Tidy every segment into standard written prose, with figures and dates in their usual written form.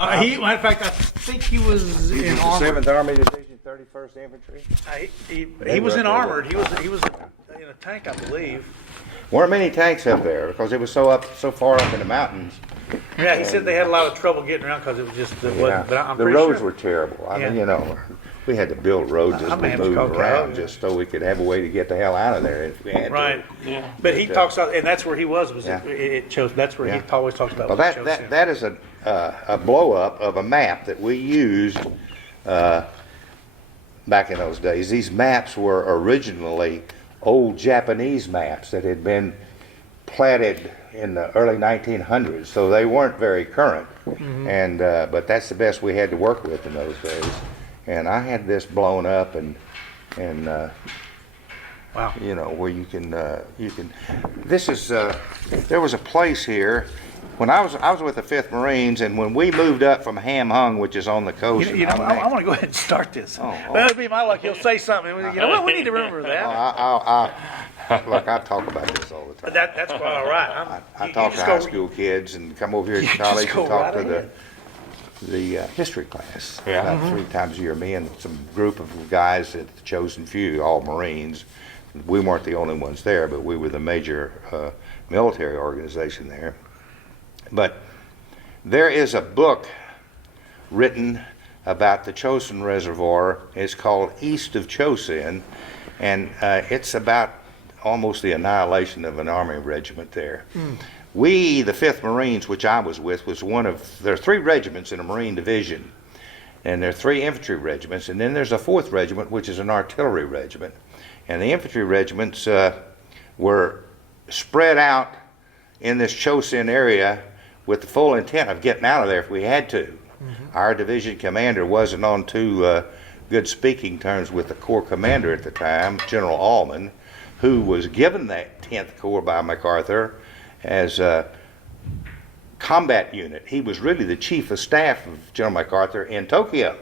Matter of fact, I think he was He in was the armored. 7th Army Division, 31st Infantry. He was in armored. He was in a tank, I believe. Weren't many tanks up there because it was so far up in the mountains. Yeah, he said they had a lot of trouble getting around because it was just it wasn't. But I'm the pretty roads sure. were terrible. I mean, Yeah. we had to build roads as I we may have to moved call around Kyle. just so we could have a way to get the hell out of there if we had Right. to. Yeah. But he talks about, and that's where he was. Yeah. It chose. That's where Yeah. he always talks about. Well, was Chosin. that is a blow up of a map that we used back in those days. These maps were originally old Japanese maps that had been platted in the early 1900s, so they weren't very current. And but that's the best we had to work with in those days. And I had this blown up, and Wow. where you can This is there was a place here when I was with the 5th Marines, and when we moved up from Ham Hung, which is on the coast. I want to go ahead and start this. Oh. That'd be my luck. He'll say something. You know what? We need to remember that. Look, I talk about this all the time. That's quite all right. I talk to high school kids and come over here You to just college go and talk right to ahead. the history class Yeah. about 3 times a year. Me and some group of guys at the Chosen Few, all Marines. We weren't the only ones there, but we were the major military organization there. But there is a book written about the Chosin Reservoir. It's called East of Chosin, and it's about almost the annihilation of an Army regiment there. We, the 5th Marines, which I was with, there are 3 regiments in a Marine division, and there are 3 infantry regiments, and then there's a 4th regiment, which is an artillery regiment. And the infantry regiments were spread out in this Chosin area with the full intent of getting out of there if we had to. Our division commander wasn't on too good speaking terms with the Corps commander at the time, General Allman, who was given that 10th Corps by MacArthur as a combat unit. He was really the chief of staff of General MacArthur in Tokyo.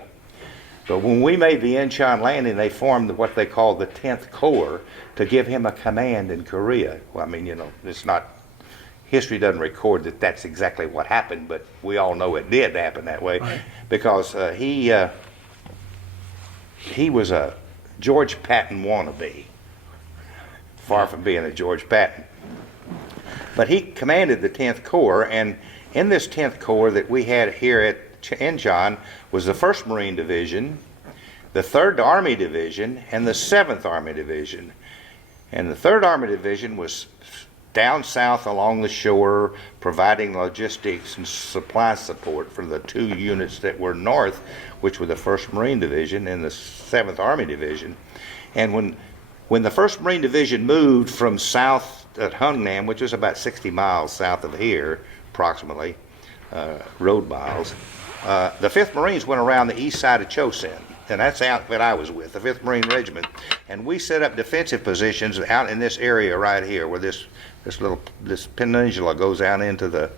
But when we made the Incheon landing, they formed what they called the 10th Corps to give him a command in Korea. Well, I mean, it's not, history doesn't record that that's exactly what happened, but we all know it did happen that way. Right. Because he was a George Patton wannabe, far from being a George Patton. But he commanded the 10th Corps, and in this 10th Corps that we had here at Incheon was the 1st Marine Division, the 3rd Army Division, and the 7th Army Division. And the 3rd Army Division was down south along the shore, providing logistics and supply support for the 2 units that were north, which were the 1st Marine Division and the 7th Army Division. And when the 1st Marine Division moved from south at Hungnam, which was about 60 miles south of here, approximately, road miles, the 5th Marines went around the east side of Chosin, and that's the outfit I was with, the 5th Marine Regiment, and we set up defensive positions out in this area right here, where this peninsula goes out into the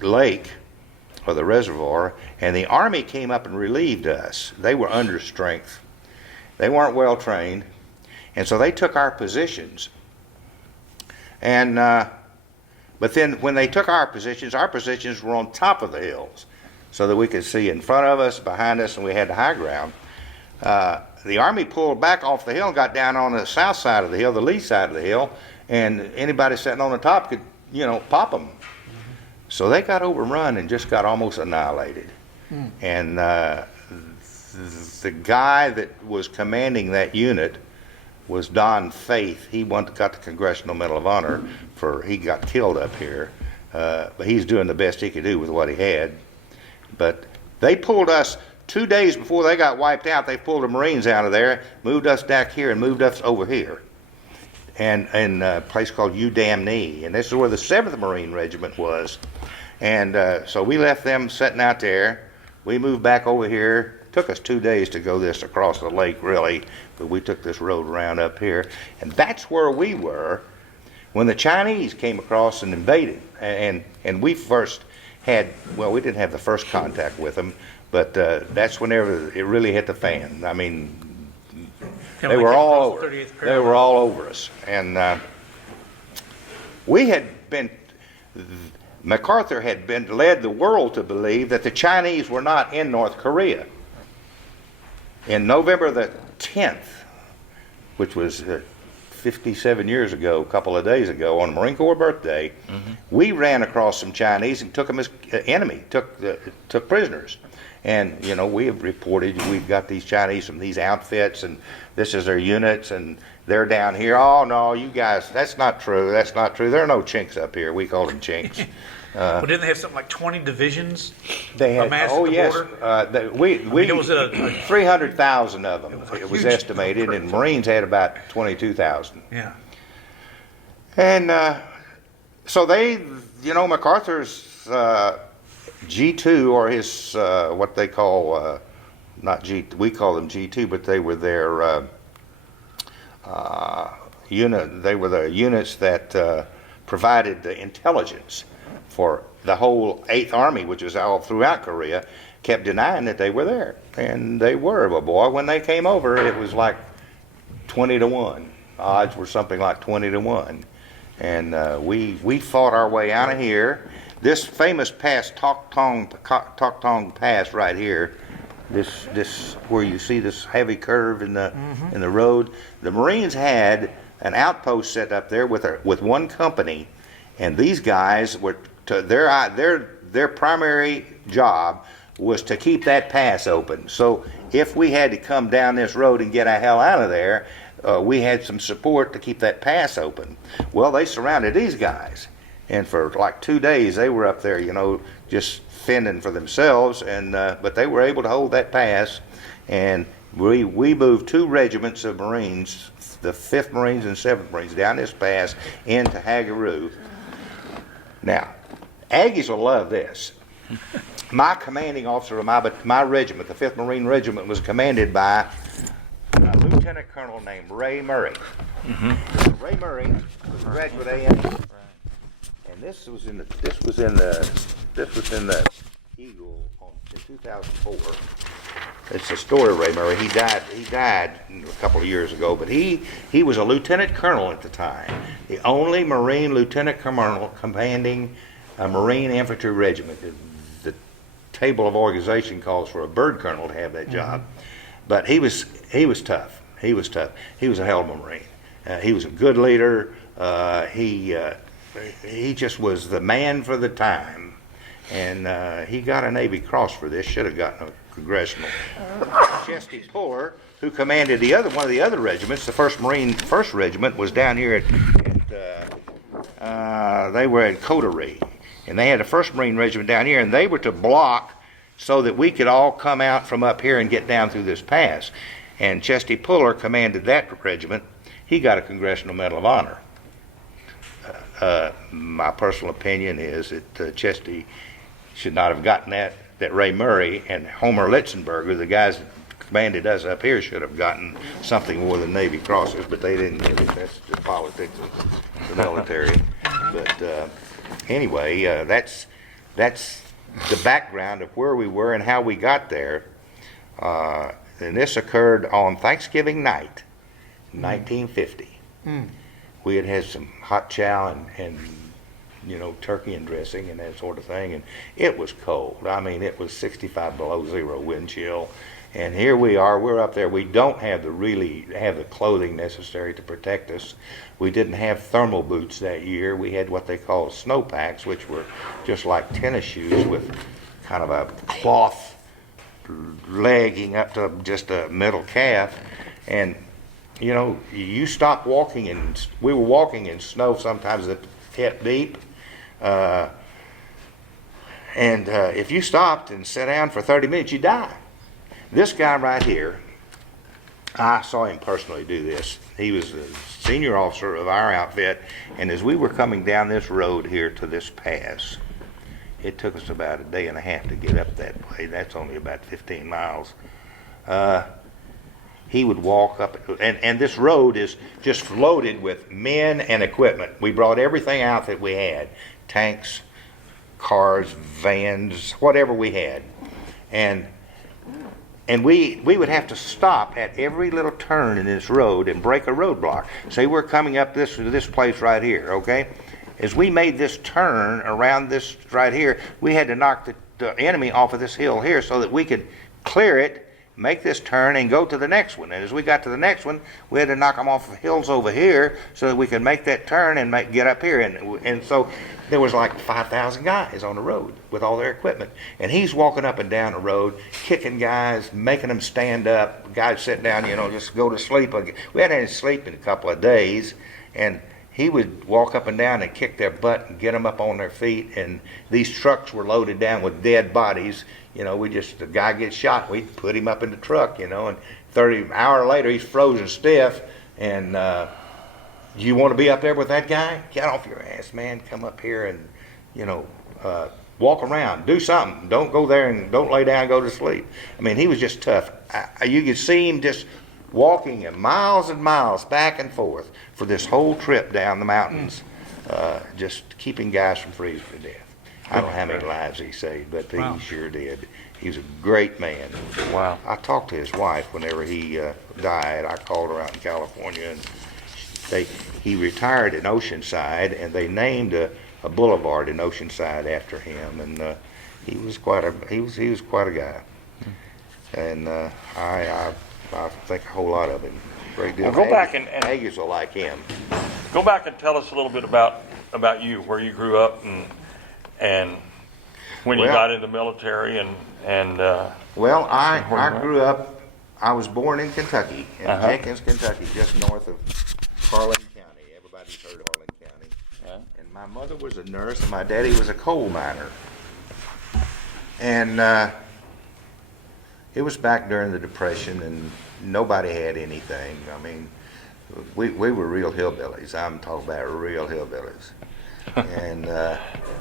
lake or the reservoir, and the Army came up and relieved us. They were under strength. They weren't well trained, and so they took our positions. And but then when they took our positions were on top of the hills, so that we could see in front of us, behind us, and we had the high ground. The Army pulled back off the hill and got down on the south side of the hill, the lee side of the hill, and anybody sitting on the top could, pop them. So they got overrun and just got almost annihilated. And the guy that was commanding that unit was Don Faith. He got the Congressional Medal of Honor he got killed up here. But he's doing the best he could do with what he had. But they pulled us 2 days before they got wiped out. They pulled the Marines out of there, moved us back here, and moved us over here, and in a place called Udamnee. And this is where the 7th Marine Regiment was. And so we left them sitting out there. We moved back over here. It took us 2 days to go this across the lake, really, but we took this road around up here, and that's where we were when the Chinese came across and invaded. And we first we didn't have the first contact with them, but that's whenever it really hit the fan. I mean, they were all over. They were all over us, and we had been. MacArthur had led the world to believe that the Chinese were not in North Korea. In November the 10th, which was 57 years ago, a couple of days ago, on Marine Corps birthday, we ran across some Chinese and took them as enemy, took prisoners. And, you know, we have reported we've got these Chinese from these outfits, and this is their units, and they're down here. Oh, no, you guys, that's not true. That's not true. There are no chinks up here. We call them chinks. Well, didn't they have something like 20 divisions? They had, amassed oh at the yes, border? was it 300,000 of them. It was huge estimated, and Marines had about 22,000. Yeah. And so they, you know, MacArthur's G2, or his what they call not G, we call them G2, but they were their unit. They were the units that provided the intelligence for the whole 8th Army, which was all throughout Korea, kept denying that they were there. And they were, but boy, when they came over, it was like 20 to 1. Odds were something like 20 to 1. And we fought our way out of here. This famous pass, Tong Pass right here, this where you see this heavy curve in the road, the Marines had an outpost set up there with one company, and these guys were their primary job was to keep that pass open. So if we had to come down this road and get the hell out of there, we had some support to keep that pass open. Well, they surrounded these guys, and for like 2 days they were up there, you know, just fending for themselves. And but they were able to hold that pass, and we moved 2 regiments of Marines, the 5th Marines and 7th Marines, down this pass into Hagaroo. Now, Aggies will love this. My commanding officer of my regiment, the 5th Marine Regiment, was commanded by a lieutenant colonel named Ray Murray. Ray Murray was a graduate A&E, and this was in the Eagle in 2004. It's the story of Ray Murray. He died a couple of years ago, but he was a lieutenant colonel at the time, the only Marine lieutenant colonel commanding a Marine infantry regiment. The table of organization calls for a bird colonel to have that job, but he was tough. He was tough. He was a hell of a Marine. He was a good leader. He just was the man for the time, and he got a Navy Cross for this. Should have gotten a Congressional. Chesty Puller, who commanded one of the other regiments, the 1st Regiment, was down here they were at Coterie, and they had a 1st Marine Regiment down here, and they were to block so that we could all come out from up here and get down through this pass. And Chesty Puller commanded that regiment. He got a Congressional Medal of Honor. My personal opinion is that Chesty should not have gotten that Ray Murray and Homer Litzenberger, the guys that commanded us up here, should have gotten something more than Navy Crosses, but they didn't get it. That's the politics of the military. But anyway, that's the background of where we were and how we got there. And this occurred on Thanksgiving night, 1950. We had some hot chow and you know, turkey and dressing and that sort of thing, and it was cold. I mean, it was 65 below zero wind chill, and here we are. We're up there. We don't really have the clothing necessary to protect us. We didn't have thermal boots that year. We had what they call snow packs, which were just like tennis shoes with kind of a cloth legging up to just a middle calf. And you know, you stop walking, and we were walking in snow sometimes at hip deep. If you stopped and sat down for 30 minutes, you die. This guy right here, I saw him personally do this. He was the senior officer of our outfit, and as we were coming down this road here to this pass, it took us about a day and a half to get up that way. That's only about 15 miles. He would walk up, and this road is just loaded with men and equipment. We brought everything out that we had, tanks, cars, vans, whatever we had. And we would have to stop at every little turn in this road and break a roadblock. Say we're coming up this place right here, okay? as we made this turn around this right here, we had to knock the enemy off of this hill here so that we could clear it, make this turn, and go to the next one. And as we got to the next one, we had to knock them off of hills over here so that we could make that turn and get up here. And so there was like 5,000 guys on the road with all their equipment. And he's walking up and down the road, kicking guys, making them stand up. Guys sit down, just go to sleep. We hadn't had sleep in a couple of days. And he would walk up and down and kick their butt and get them up on their feet. And these trucks were loaded down with dead bodies. The guy gets shot, we put him up in the truck, and 30 hour later he's frozen stiff. And you want to be up there with that guy? Get off your ass, man. Come up here and, walk around, do something. Don't go there and don't lay down and go to sleep. I mean, he was just tough. You could see him just walking miles and miles back and forth for this whole trip down the mountains, just keeping guys from freezing to death. I don't know how many lives he saved, but he sure did. He was a great man. Wow. I talked to his wife whenever he died. I called her out in California, and he retired in Oceanside, and they named a boulevard in Oceanside after him. And he was quite a guy. And I think a whole lot of him. Great deal. Well, go back and Aggies will like him. Go back and tell us a little bit about you, where you grew up, and when you got in the military, and well, I grew up. I was born in Kentucky, in Jenkins, Kentucky, just north of Harlan County. Everybody's heard of Harlan County. Yeah. And my mother was a nurse, and my daddy was a coal miner. And it was back during the Depression, and nobody had anything. I mean, we were real hillbillies. I'm talking about real hillbillies. And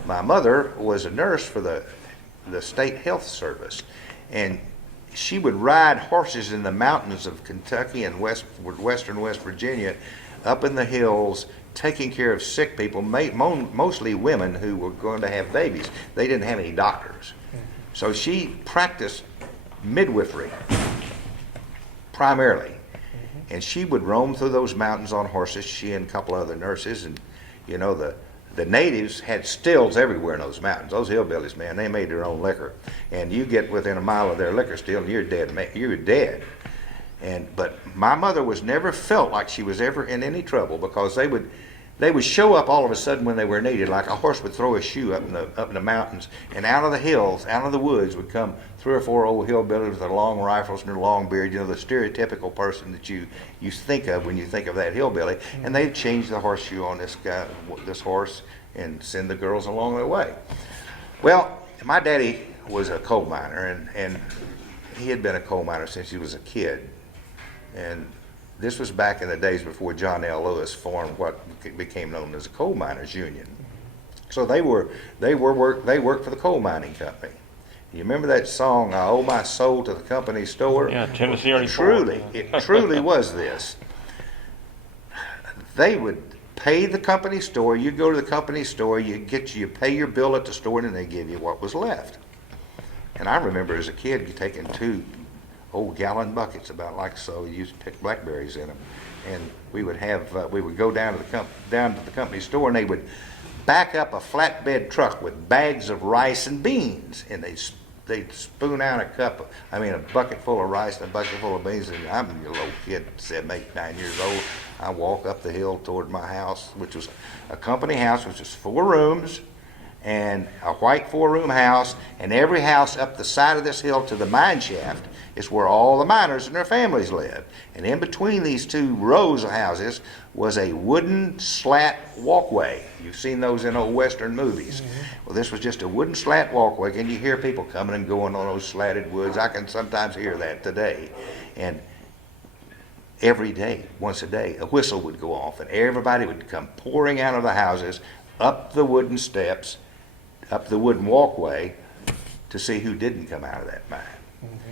my mother was a nurse for the state health service, and she would ride horses in the mountains of Kentucky and western West Virginia, up in the hills, taking care of sick people, mostly women who were going to have babies. They didn't have any doctors, so she practiced midwifery primarily, and she would roam through those mountains on horses. She and a couple other nurses, and the natives had stills everywhere in those mountains. Those hillbillies, man, they made their own liquor. And you get within a mile of their liquor still, and you're dead. You're dead. But my mother was never felt like she was ever in any trouble, because they would show up all of a sudden when they were needed. Like a horse would throw a shoe up in the mountains, and out of the hills, out of the woods would come 3 or 4 old hillbillies with their long rifles and their long beard. The stereotypical person that you think of when you think of that hillbilly. And they'd change the horseshoe on this horse, and send the girls along their way. Well, my daddy was a coal miner, and he had been a coal miner since he was a kid. And this was back in the days before John L. Lewis formed what became known as a coal miners union. So they worked for the coal mining company. You remember that song, "I Owe My Soul to the Company Store"? Yeah, Tennessee Ernie Truly, it truly was this. They would pay the company store. You go to the company store, you pay your bill at the store, and then they give you what was left. And I remember as a kid taking 2 old gallon buckets, about like so. You used to pick blackberries in them, and we would go down to the company store, and they would back up a flatbed truck with bags of rice and beans, and they'd spoon out a bucket full of rice and a bucket full of beans. And I'm a little kid, 7, 8, 9 years old. I walk up the hill toward my house, which was a company house, which was 4 rooms, and a white 4-room house. And every house up the side of this hill to the mine shaft is where all the miners and their families lived. And in between these 2 rows of houses was a wooden slat walkway. You've seen those in old Western movies. Well, this was just a wooden slat walkway, and you hear people coming and going on those slatted woods. I can sometimes hear that today. And every day, once a day, a whistle would go off, and everybody would come pouring out of the houses, up the wooden steps, up the wooden walkway, to see who didn't come out of that mine.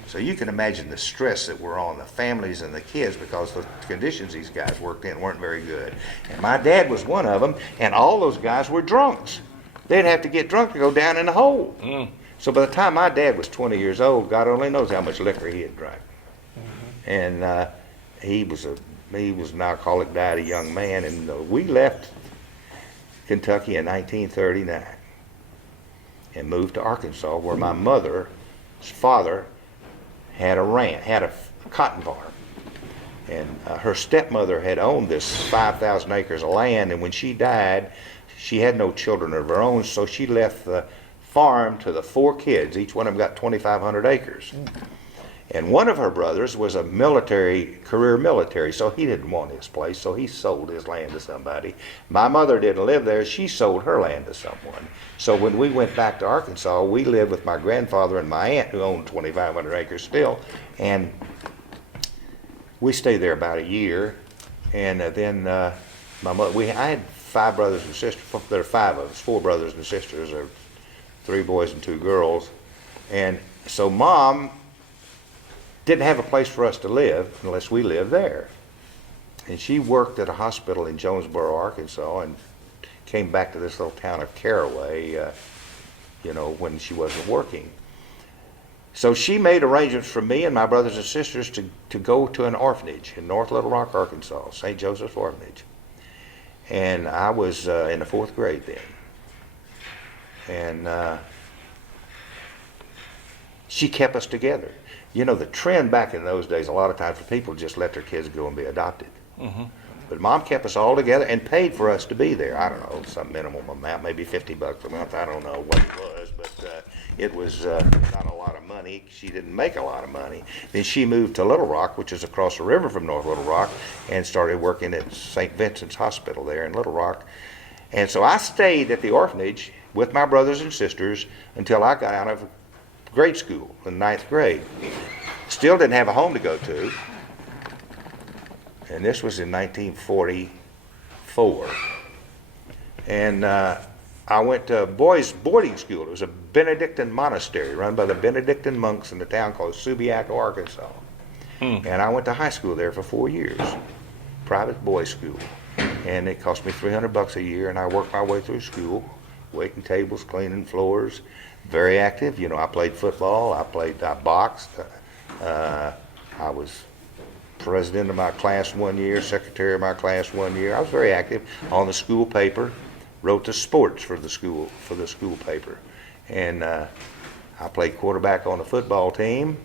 So you can imagine the stress that were on the families and the kids, because the conditions these guys worked in weren't very good. And my dad was one of them, and all those guys were drunks. They'd have to get drunk to go down in the hole. So by the time my dad was 20 years old, God only knows how much liquor he had drank. And he was an alcoholic, died a young man, and we left Kentucky in 1939 and moved to Arkansas, where my mother's father had a cotton farm. And her stepmother had owned this 5,000 acres of land, and when she died, she had no children of her own, so she left the farm to the 4 kids. Each one of them got 2,500 acres. And one of her brothers was a career military, so he didn't want his place, so he sold his land to somebody. My mother didn't live there. She sold her land to someone. So when we went back to Arkansas, we lived with my grandfather and my aunt, who owned 2,500 acres still, and we stayed there about a year. And then my mother, I had 5 brothers and sisters. There are 5 of us, 4 brothers and sisters, or 3 boys and 2 girls. And so Mom didn't have a place for us to live unless we lived there. And she worked at a hospital in Jonesboro, Arkansas, and came back to this little town of Caraway, when she wasn't working. So she made arrangements for me and my brothers and sisters to go to an orphanage in North Little Rock, Arkansas, St. Joseph's Orphanage. And I was in the 4th grade then. And she kept us together. The trend back in those days, a lot of times, for people to just let their kids go and be adopted. Mm-hmm. But Mom kept us all together and paid for us to be there. I don't know, some minimum amount, maybe $50 a month. I don't know what it was, but it was not a lot of money. She didn't make a lot of money. Then she moved to Little Rock, which is across the river from North Little Rock, and started working at St. Vincent's Hospital there in Little Rock. And so I stayed at the orphanage with my brothers and sisters until I got out of grade school in 9th grade. Still didn't have a home to go to. And this was in 1944. And I went to a boys' boarding school. It was a Benedictine monastery run by the Benedictine monks in a town called Subiaco, Arkansas. And I went to high school there for 4 years, private boys' school. And it cost me $300 a year, and I worked my way through school, waiting tables, cleaning floors, very active. I played football, I boxed, I was president of my class 1 year, secretary of my class 1 year. I was very active on the school paper, wrote the sports for the school paper. And I played quarterback on the football team.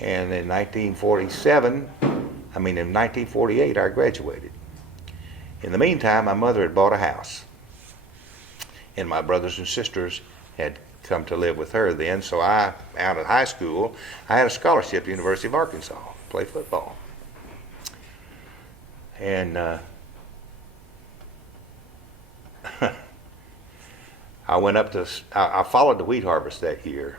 And in 1948, I graduated. In the meantime, my mother had bought a house. And my brothers and sisters had come to live with her then. So out of high school, I had a scholarship at the University of Arkansas to play football. And I went up to, I followed the wheat harvest that year.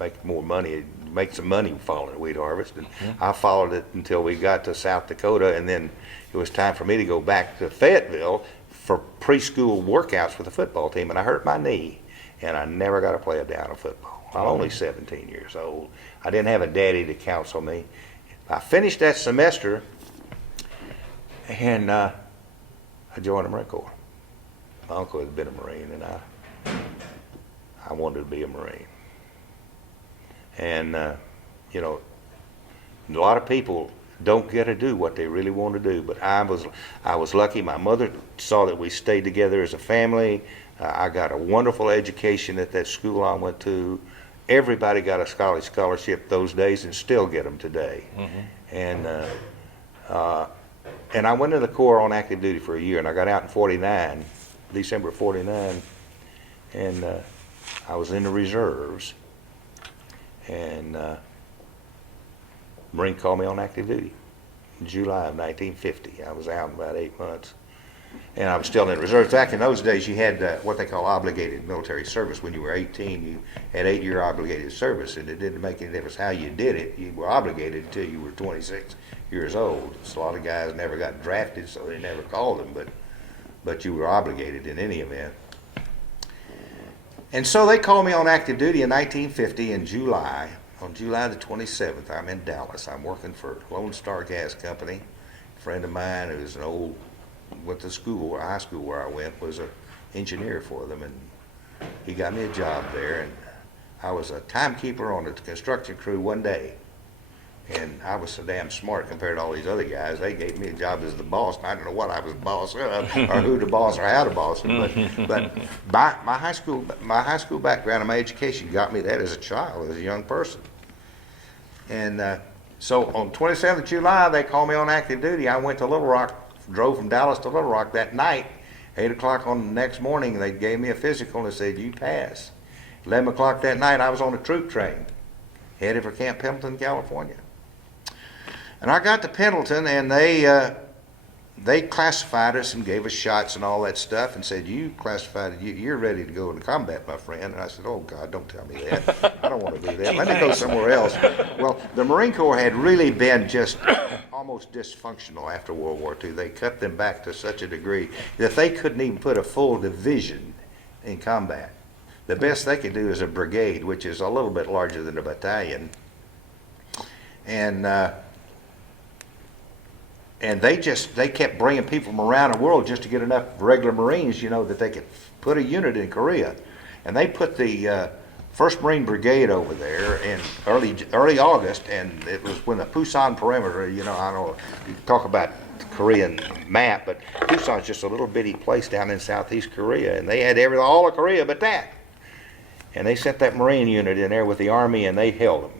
Make more money, make some money following the wheat harvest. And I followed it until we got to South Dakota, and then it was time for me to go back to Fayetteville for preschool workouts for the football team, and I hurt my knee, and I never got to play a down of football. I'm only 17 years old. I didn't have a daddy to counsel me. I finished that semester, and I joined the Marine Corps. My uncle had been a Marine, and I wanted to be a Marine. And a lot of people don't get to do what they really want to do, but I was lucky. My mother saw that we stayed together as a family. I got a wonderful education at that school I went to. Everybody got a scholarship those days and still get them today. And I went in the Corps on active duty for a year, and I got out in '49, December '49, and I was in the reserves. And Marine called me on active duty in July of 1950. I was out in about 8 months. And I was still in the reserves. Back in those days, you had what they call obligated military service. When you were 18, you had 8-year obligated service, and it didn't make any difference how you did it. You were obligated until you were 26 years old. So a lot of guys never got drafted, so they never called them, but you were obligated in any event. And so they called me on active duty in 1950 in July. On July the 27th, I'm in Dallas. I'm working for Lone Star Gas Company. A friend of mine who's went to school, high school where I went, was an engineer for them, and he got me a job there. And I was a timekeeper on the construction crew one day. And I was so damn smart compared to all these other guys. They gave me a job as the boss, and I don't know what I was boss of, or who to boss, or how to boss them. But my high school background and my education got me that as a child, as a young person. And so on 27th of July, they called me on active duty. I went to Little Rock, drove from Dallas to Little Rock that night. 8 o'clock on the next morning, they gave me a physical and they said, you pass. 11 o'clock that night, I was on a troop train, headed for Camp Pendleton, California. And I got to Pendleton, and they classified us and gave us shots and all that stuff, and said, "You classified, you're ready to go into combat, my friend." And I said, "Oh God, don't tell me that. I don't want to do that. Let me go somewhere else." Well, the Marine Corps had really been just almost dysfunctional after World War II. They cut them back to such a degree that they couldn't even put a full division in combat. The best they could do is a brigade, which is a little bit larger than a battalion, and they kept bringing people from around the world just to get enough regular Marines, that they could put a unit in Korea. And they put the 1st Marine Brigade over there in early August, and it was when the Pusan perimeter, I don't you talk about the Korean map, but Pusan's just a little bitty place down in Southeast Korea, and they had all of Korea but that. And they sent that Marine unit in there with the Army, and they held them.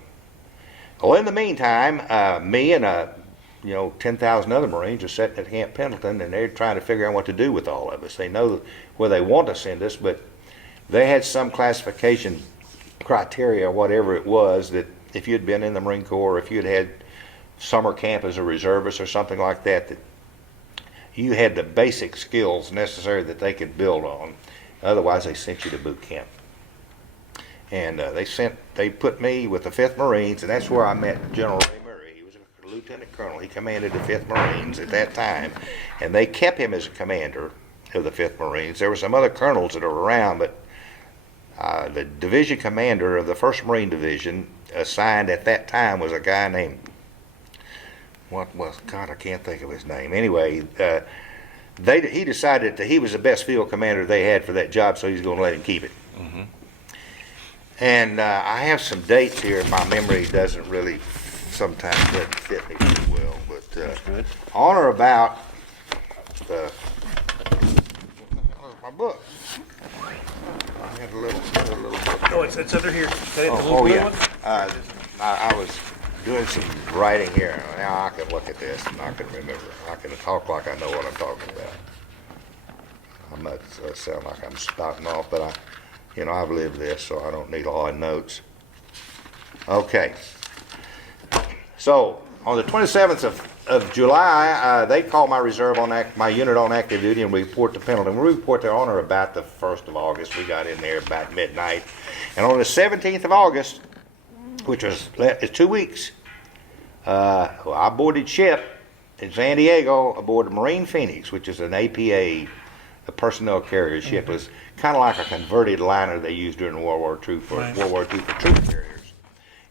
Well, in the meantime, me and 10,000 other Marines are sitting at Camp Pendleton, and they're trying to figure out what to do with all of us. They know where they want to send us, but they had some classification criteria, or whatever it was, that if you'd been in the Marine Corps, or if you'd had summer camp as a reservist or something like that, that you had the basic skills necessary that they could build on. Otherwise, they sent you to boot camp. And they put me with the 5th Marines, and that's where I met General Lieutenant Colonel. He commanded the 5th Marines at that time, and they kept him as a commander of the 5th Marines. There were some other colonels that are around, but the division commander of the 1st Marine Division assigned at that time was a guy named, I can't think of his name. Anyway, he decided that he was the best field commander they had for that job, so he was going to let him keep it. Mm-hmm. And I have some dates here. My memory doesn't really sometimes doesn't fit me too well, but on or about my book. I had a little book. Oh, it's under here. Yeah. I was doing some writing here. Now I can look at this and I can remember. I can talk like I know what I'm talking about. I might sound like I'm spouting off, but I've lived this, so I don't need a lot of notes. Okay. So on the 27th of July, they called my reserve my unit on active duty, and we report to Pendleton. We report there on or about the 1st of August. We got in there about midnight. And on the 17th of August, which was 2 weeks, I boarded ship in San Diego aboard the Marine Phoenix, which is an APA, a personnel carrier ship. It was kind of like a converted liner they used during World War II for troop carriers.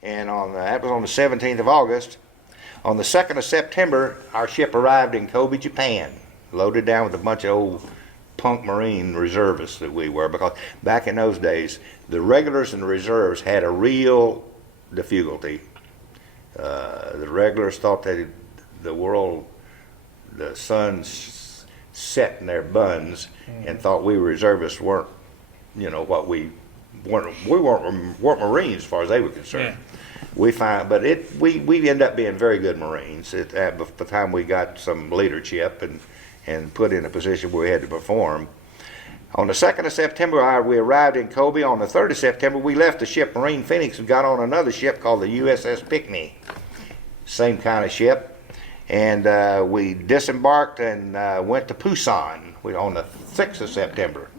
And that was on the 17th of August. On the 2nd of September, our ship arrived in Kobe, Japan, loaded down with a bunch of old punk Marine reservists that we were, because back in those days, the regulars and the reserves had a real difficulty. The regulars thought that the sun set in their buns, and thought we reservists weren't, what we weren't Marines as far as they were concerned. Yeah. We ended up being very good Marines at the time we got some leadership and put in a position where we had to perform. On the 2nd of September, we arrived in Kobe. On the 3rd of September, we left the ship Marine Phoenix and got on another ship called the USS Pinckney. Same kind of ship. And we disembarked and went to Pusan on the 6th of September.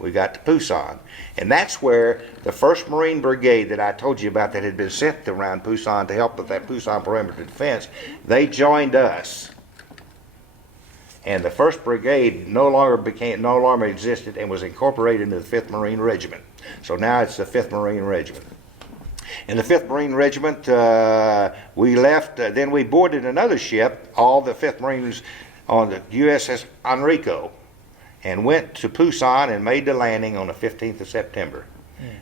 We got to Pusan. And that's where the 1st Marine Brigade that I told you about that had been sent around Pusan to help with that Pusan perimeter defense, they joined us. And the 1st Brigade no longer existed and was incorporated into the 5th Marine Regiment. So now it's the 5th Marine Regiment. In the 5th Marine Regiment, we left, then we boarded another ship, all the 5th Marines on the USS Enrico, and went to Pusan and made the landing on the 15th of September.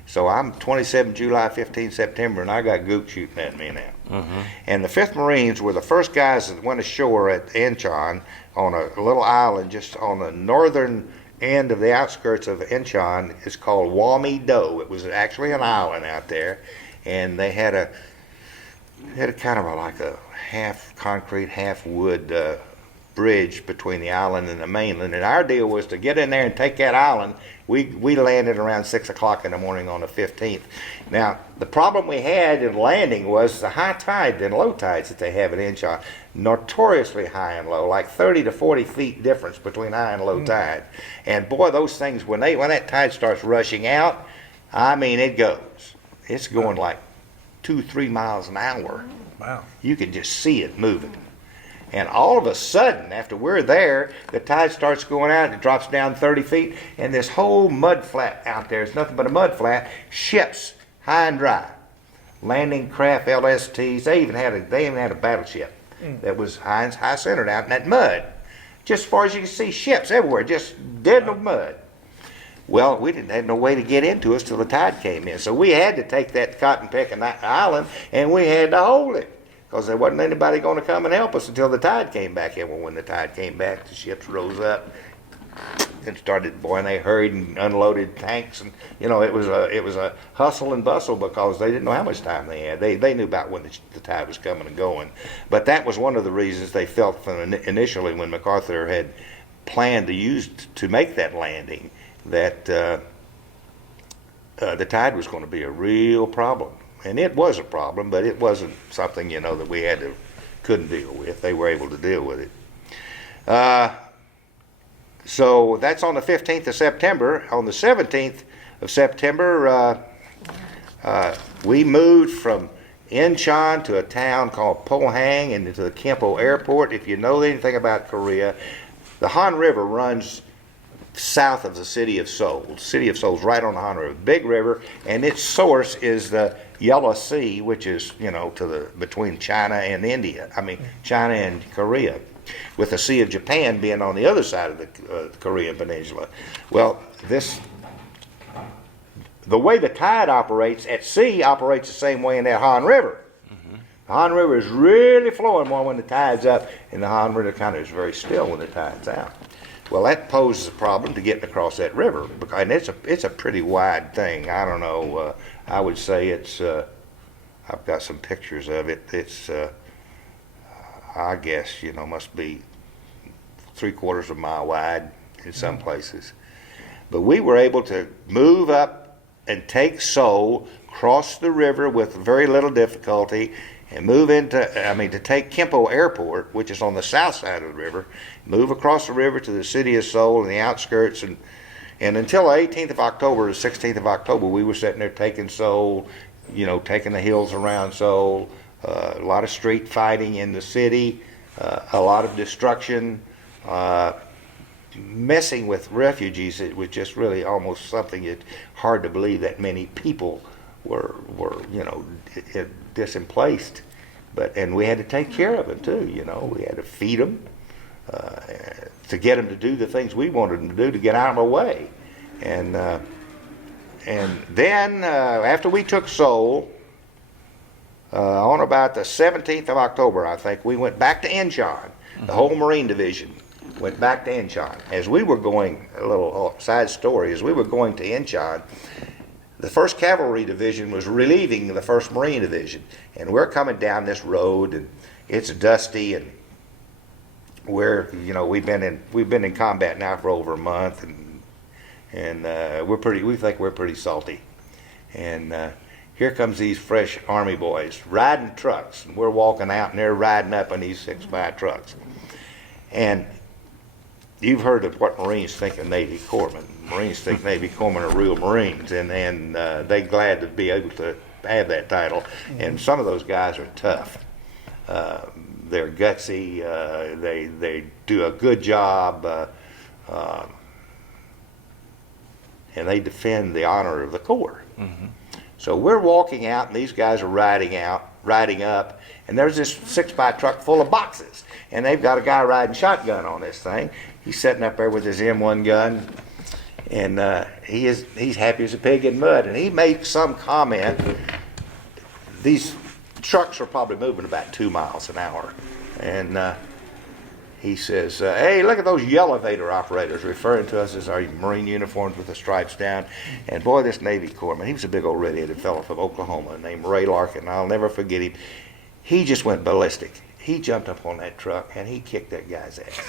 So I'm 27 July, 15 September, and I got gook shooting at me now. And the 5th Marines were the first guys that went ashore at Incheon on a little island just on the northern end of the outskirts of Incheon. It's called Wami Do. It was actually an island out there, and they had a kind of like a half concrete, half wood bridge between the island and the mainland. And our deal was to get in there and take that island. We landed around 6 o'clock in the morning on the 15th. Now, the problem we had in landing was the high tide and low tides that they have at Incheon. Notoriously high and low, like 30 to 40 feet difference between high and low tide. And boy, those things, when that tide starts rushing out, I mean, it goes. It's going like 2-3 miles an hour. Wow. You can just see it moving. And all of a sudden, after we're there, the tide starts going out, it drops down 30 feet, and this whole mud flat out there is nothing but a mud flat, ships high and dry. Landing craft, LSTs, they even had a battleship that was high centered out in that mud. Just as far as you can see, ships everywhere, just dead in the mud. Well, we didn't have no way to get into us till the tide came in. So we had to take that cotton picking island and we had to hold it, because there wasn't anybody going to come and help us until the tide came back in. Well, when the tide came back, the ships rose up and started, boy, and they hurried and unloaded tanks, and it was a hustle and bustle because they didn't know how much time they had. They knew about when the tide was coming and going. But that was one of the reasons they felt from initially when MacArthur had planned to make that landing, that the tide was going to be a real problem. And it was a problem, but it wasn't something, that we couldn't deal with. They were able to deal with it. So that's on the 15th of September. On the 17th of September, we moved from Incheon to a town called Pohang and into the Kimpo Airport. If you know anything about Korea, the Han River runs south of the city of Seoul. The city of Seoul is right on the Han River, big river, and its source is the Yellow Sea, which is, between China and India. China and Korea, with the Sea of Japan being on the other side of the Korean Peninsula. Well, the way the tide operates at sea operates the same way in that Han River. The Han River is really flowing more when the tide's up, and the Han River kind of is very still when the tide's out. Well, that poses a problem to getting across that river, and it's a pretty wide thing. I don't know. I would say it's. I've got some pictures of it. It's. I guess must be 3/4 of a mile wide in some places. But we were able to move up and take Seoul, cross the river with very little difficulty, and move to take Kimpo Airport, which is on the south side of the river, move across the river to the city of Seoul and the outskirts, and until the 18th of October or 16th of October, we were sitting there taking Seoul, taking the hills around Seoul, a lot of street fighting in the city, a lot of destruction, messing with refugees. It was just really almost something that's hard to believe that many people were displaced, and we had to take care of them too. We had to feed them to get them to do the things we wanted them to do to get out of our way, and then after we took Seoul, on about the 17th of October, I think, we went back to Incheon. The whole Marine Division went back to Incheon. As we were going, a little side story, as we were going to Incheon, the 1st Cavalry Division was relieving the 1st Marine Division, and we're coming down this road, and it's dusty, and we've been in combat now for over a month, and we think we're pretty salty, and here comes these fresh Army boys riding trucks, and we're walking out, and they're riding up in these 6x trucks, and you've heard of what Marines think of Navy corpsmen. Marines think Navy corpsmen are real Marines, and they're glad to be able to have that title. And some of those guys are tough. They're gutsy. They do a good job, and they defend the honor of the Corps. So we're walking out, and these guys are riding up, and there's this 6x truck full of boxes, and they've got a guy riding shotgun on this thing. He's sitting up there with his M1 gun, And he's happy as a pig in mud. And he made some comment. These trucks are probably moving about 2 miles an hour. And he says, hey, look at those elevator operators, referring to us as our Marine uniforms with the stripes down. And boy, this Navy corpsman, he was a big old red-headed fellow from Oklahoma named Ray Larkin. I'll never forget him. He just went ballistic. He jumped up on that truck and he kicked that guy's ass.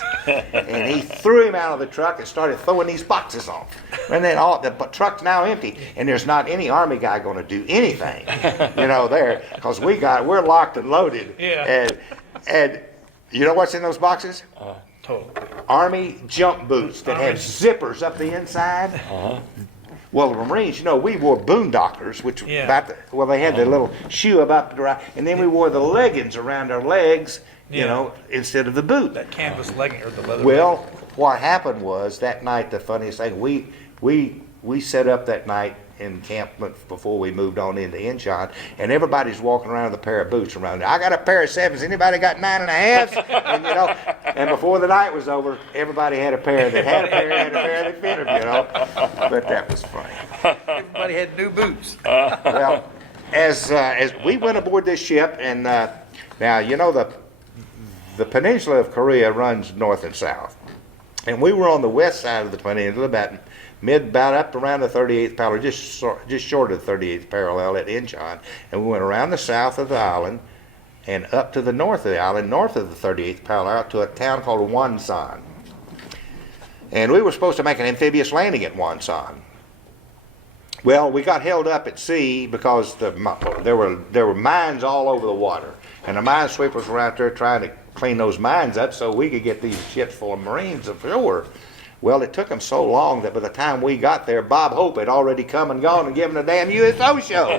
And he threw him out of the truck and started throwing these boxes off. And then the truck's now empty, and there's not any Army guy going to do anything, there, because we're locked and loaded. Yeah. And you know what's in those boxes? Totally. Army jump boots that have zippers up the inside. Well, the Marines, we wore boondockers, which they had the little shoe about the right, and then we wore the leggings around our legs, instead of the boot. That canvas legging or the leather. Well, what happened was that night, the funniest thing, we set up that night in camp before we moved on into Incheon, and everybody's walking around with a pair of boots around there. I got a pair of 7s. Anybody got 9.5s? And before the night was over, everybody had a pair that had a pair that fit them, But that was funny. Everybody had new boots. Well, as we went aboard this ship, and now the peninsula of Korea runs north and south, and we were on the west side of the peninsula, about up around the 38th parallel, just short of the 38th parallel at Incheon, and we went around the south of the island and up to the north of the island, north of the 38th parallel, to a town called Wonsan. And we were supposed to make an amphibious landing at Wonsan. Well, we got held up at sea because there were mines all over the water, and the mine sweepers were out there trying to clean those mines up so we could get these ships full of Marines ashore. Well, it took them so long that by the time we got there, Bob Hope had already come and gone and given a damn USO show.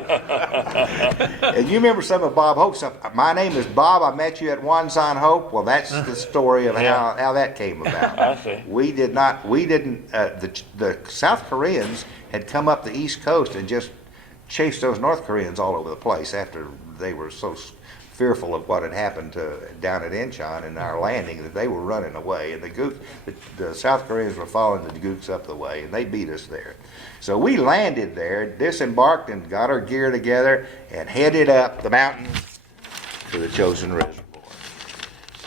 And you remember some of Bob Hope's stuff. My name is Bob. I met you at Wonsan, Hope. Well, that's the story of how that came about. I see. The South Koreans had come up the East Coast and just chased those North Koreans all over the place after they were so fearful of what had happened down at Incheon and our landing, that they were running away, and the South Koreans were following the Gooks up the way, and they beat us there. So we landed there, disembarked, and got our gear together and headed up the mountain to the chosen reservoir.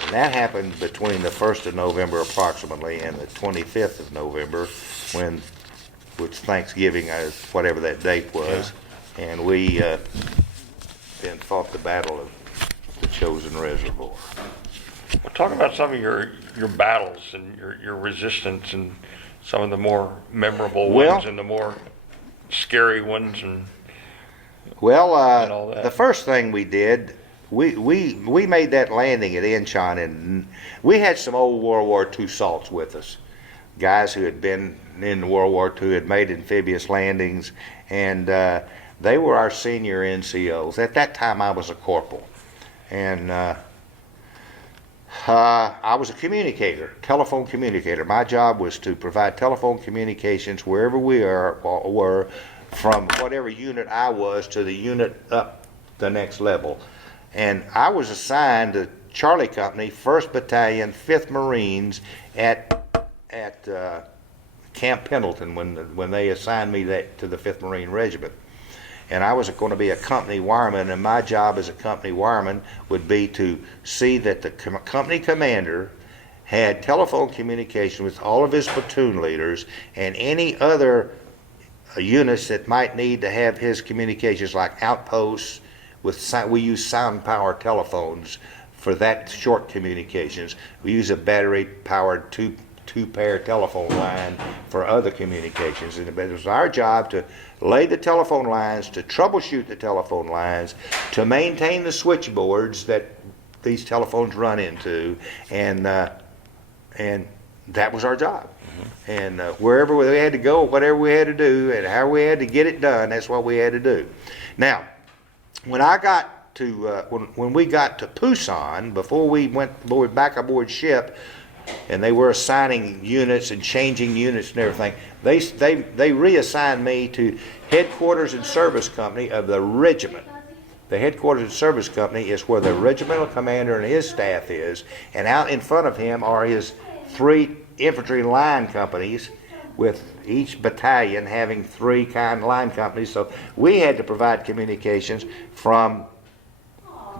And that happened between the 1st of November approximately and the 25th of November, which Thanksgiving, whatever that date was, and we then fought the battle of the chosen reservoir. Well, talk about some of your battles and your resistance and some of the more memorable ones and the more scary ones and all that. The first thing we did, we made that landing at Incheon, and we had some old World War II salts with us, guys who had been in World War II, had made amphibious landings, and they were our senior NCOs. At that time, I was a corporal. And I was a communicator, telephone communicator. My job was to provide telephone communications wherever we were, from whatever unit I was to the unit up the next level. And I was assigned to Charlie Company, 1st Battalion, 5th Marines at Camp Pendleton when they assigned me to the 5th Marine Regiment. And I was going to be a company wireman, and my job as a company wireman would be to see that the company commander had telephone communication with all of his platoon leaders and any other units that might need to have his communications, like outposts. We use sound power telephones for that short communications. We use a battery powered two-pair telephone line for other communications. And it was our job to lay the telephone lines, to troubleshoot the telephone lines, to maintain the switchboards that these telephones run into, and that was our job. Mm-hmm. And wherever we had to go, whatever we had to do, and how we had to get it done, that's what we had to do. Now, when I got to when we got to Pusan, before we went back aboard ship, and they were assigning units and changing units and everything, they reassigned me to headquarters and service company of the regiment. The headquarters and service company is where the regimental commander and his staff is, and out in front of him are his 3 infantry line companies with each battalion having 3 kind of line companies. So we had to provide communications from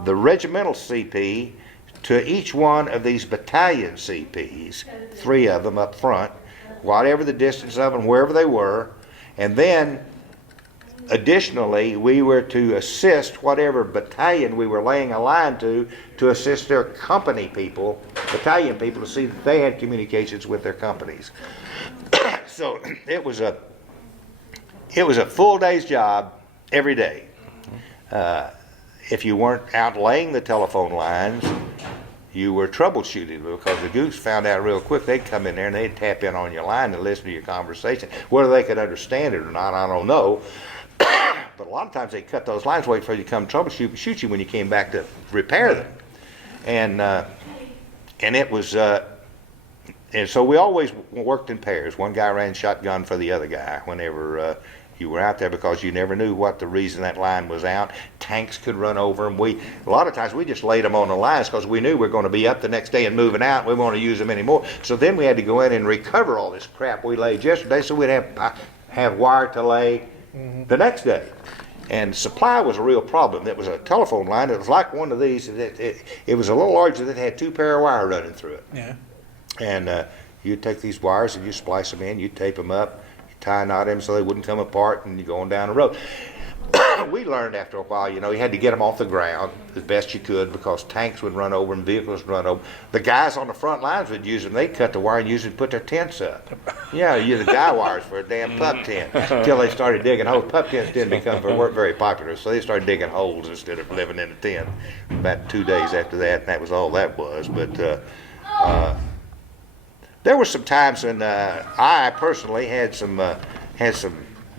the regimental CP to each one of these battalion CPs, 3 of them up front, whatever the distance of them, wherever they were. And then additionally, we were to assist whatever battalion we were laying a line to assist their company people, battalion people, to see that they had communications with their companies. So it was a full day's job every day. If you weren't out laying the telephone lines, you were troubleshooting, because the Gooks found out real quick. They'd come in there and they'd tap in on your line and listen to your conversation. Whether they could understand it or not, I don't know. But a lot of times they cut those lines, wait for you to come troubleshoot and shoot you when you came back to repair them. And it was, and so we always worked in pairs. One guy ran shotgun for the other guy whenever you were out there, because you never knew what the reason that line was out. Tanks could run over them. A lot of times we just laid them on the lines because we knew we were going to be up the next day and moving out. We didn't want to use them anymore. So then we had to go in and recover all this crap we laid yesterday, so we'd have wire to lay the next day. And supply was a real problem. It was a telephone line. It was like one of these. It was a little larger that had 2 pair of wire running through it. Yeah. And you'd take these wires and you splice them in, you tape them up, you tie a knot in them so they wouldn't come apart, and you go on down the road. We learned after a while, you had to get them off the ground as best you could, because tanks would run over them, vehicles would run over. The guys on the front lines would use them. They'd cut the wire and use it to put their tents up. Yeah, use the guy wires for a damn pup tent, until they started digging holes. Pup tents weren't very popular, so they started digging holes instead of living in a tent. About 2 days after that, and that was all that was. But there were some times when I personally had some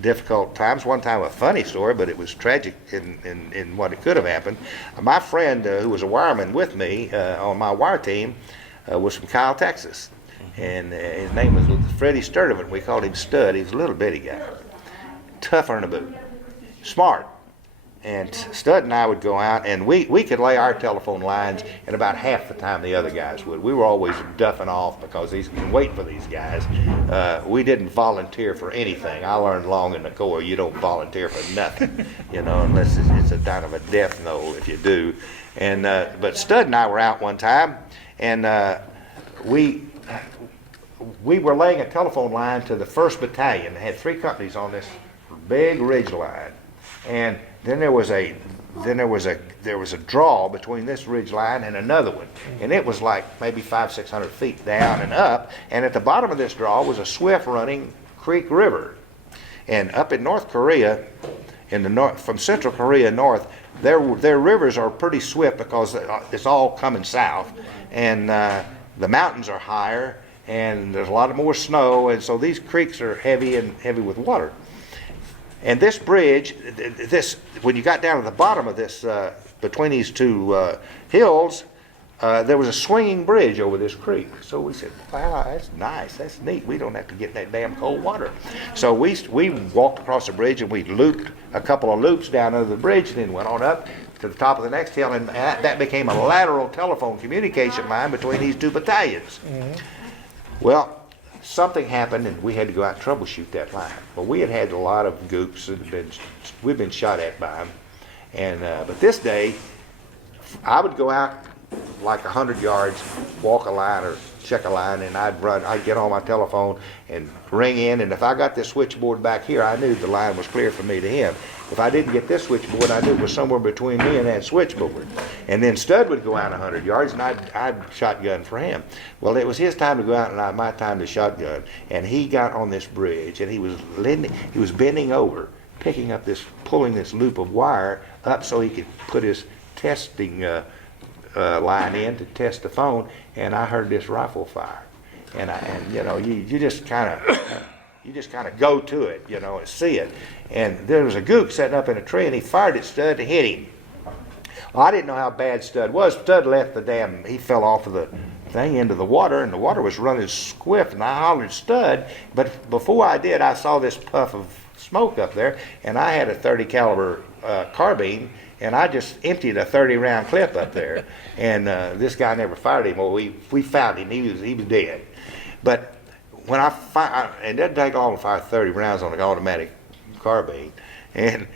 difficult times. One time, a funny story, but it was tragic in what it could have happened. My friend who was a wireman with me on my wire team was from Kyle, Texas. And his name was Freddie Sturtevant. We called him Stud. He was a little bitty guy. Tougher than a boot. Smart. And Stud and I would go out, and we could lay our telephone lines in about half the time the other guys would. We were always duffing off because he's been waiting for these guys. We didn't volunteer for anything. I learned long in the Corps, you don't volunteer for nothing, unless it's a kind of a death knell if you do. And but Stud and I were out one time, and we were laying a telephone line to the 1st Battalion. They had 3 companies on this big ridge line, and then there was a draw between this ridge line and another one, and it was like maybe 500-600 feet down and up. And at the bottom of this draw was a swift running creek river. And up in North Korea, in the north, from Central Korea north, their rivers are pretty swift because it's all coming south, and the mountains are higher, and there's a lot more snow, and so these creeks are heavy with water. And this bridge, when you got down to the bottom of this, between these 2 hills, there was a swinging bridge over this creek. So we said, wow, that's nice, that's neat. We don't have to get in that damn cold water. So we walked across the bridge, and we looped a couple of loops down under the bridge, and then went on up to the top of the next hill, and that became a lateral telephone communication line between these 2 battalions. Mm-hmm. Well, something happened, and we had to go out and troubleshoot that line. Well, we had a lot of goops that we'd been shot at by them, and but this day, I would go out like 100 yards, walk a line or check a line, and I'd get on my telephone and ring in, and if I got this switchboard back here, I knew the line was clear from me to him. If I didn't get this switchboard, I knew it was somewhere between me and that switchboard. And then Stud would go out 100 yards, and I'd shotgun for him. Well, it was his time to go out, and my time to shotgun. And he got on this bridge, and he was bending over, pulling this loop of wire up so he could put his testing line in to test the phone. And I heard this rifle fire, and you just kind of go to it, and see it. And there was a gook sitting up in a tree, and he fired at Stud to hit him. Well, I didn't know how bad Stud was. Stud left he fell off of the thing into the water, and the water was running swift, and I hollered Stud. But before I did, I saw this puff of smoke up there, and I had a 30 caliber carbine, and I just emptied a 30 round clip up there. And this guy never fired him. Well, we found him. He was dead. But when it doesn't take long to fire 30 rounds on an automatic carbine, and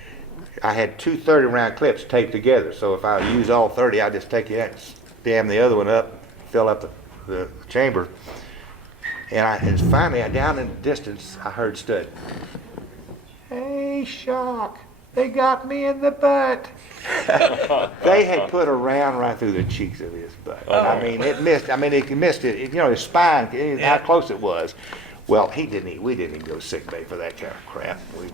I had two 30-round clips taped together. So if I use all 30, I just take that, jam the other one up, fill up the chamber, and finally, down in the distance, I heard Stud. Hey, Shock, they got me in the butt. They had put a round right through the cheeks of his butt. I mean, it missed. I mean, it missed it. His spine. How close it was. Well, we didn't even go to sick bay for that kind of crap. We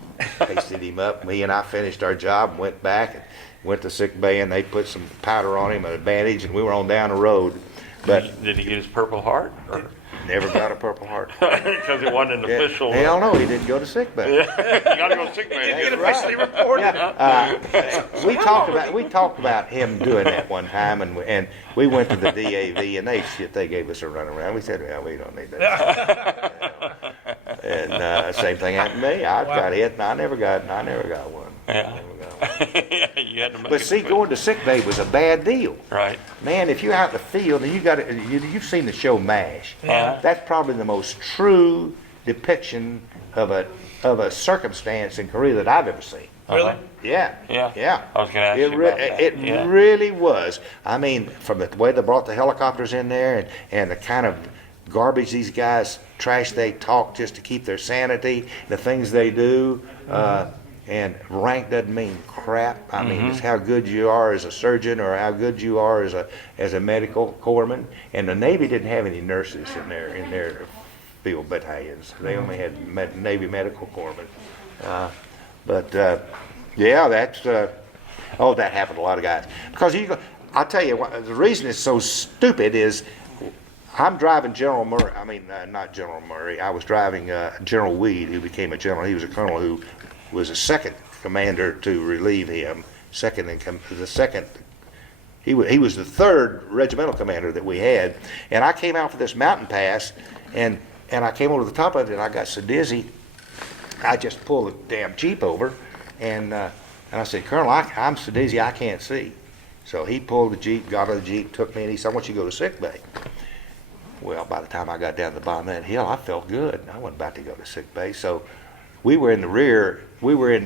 pasted him up. Me and I finished our job and went back and went to sick bay, and they put some powder on him, a bandage, and we were on down the road. But did he get his Purple Heart? Or? Never got a Purple Heart. Because it wasn't an official. Hell no, he didn't go to sick bay. You got to go to sick bay. He didn't get officially reported. Yeah, we talked about him doing that one time, and we went to the DAV, and they gave us a runaround. We said, well, we don't need that. And same thing happened to me. I got hit, and I never got one. Yeah. You had to make But see, going to sick bay was a bad deal. Right. Man, if you're out in the field and you've seen the show MASH. Yeah. That's probably the most true depiction of a circumstance in Korea that I've ever seen. Really? Yeah. Yeah. I was going to ask you about that. It really was. I mean, from the way they brought the helicopters in there and the kind of garbage these guys they talk just to keep their sanity, the things they do. And rank doesn't mean crap. I mean, it's how good you are as a surgeon or how good you are as a medical corpsman. And the Navy didn't have any nurses in their field battalions. They only had Navy medical corpsmen. Yeah, that's that happened to a lot of guys. Because I'll tell you what, the reason it's so stupid is I'm driving General Murray. I mean, not General Murray. I was driving General Weed, who became a general. He was a colonel who was a second commander to relieve him. He was the third regimental commander that we had. And I came out for this mountain pass, and I came over the top of it, and I got so dizzy, I just pulled the damn Jeep over, and I said, Colonel, I'm so dizzy I can't see. So he pulled the Jeep, got out of the Jeep, took me, and he said, I want you to go to sick bay. Well, by the time I got down to the bottom of that hill, I felt good. I wasn't about to go to sick bay. So we were in the rear. We were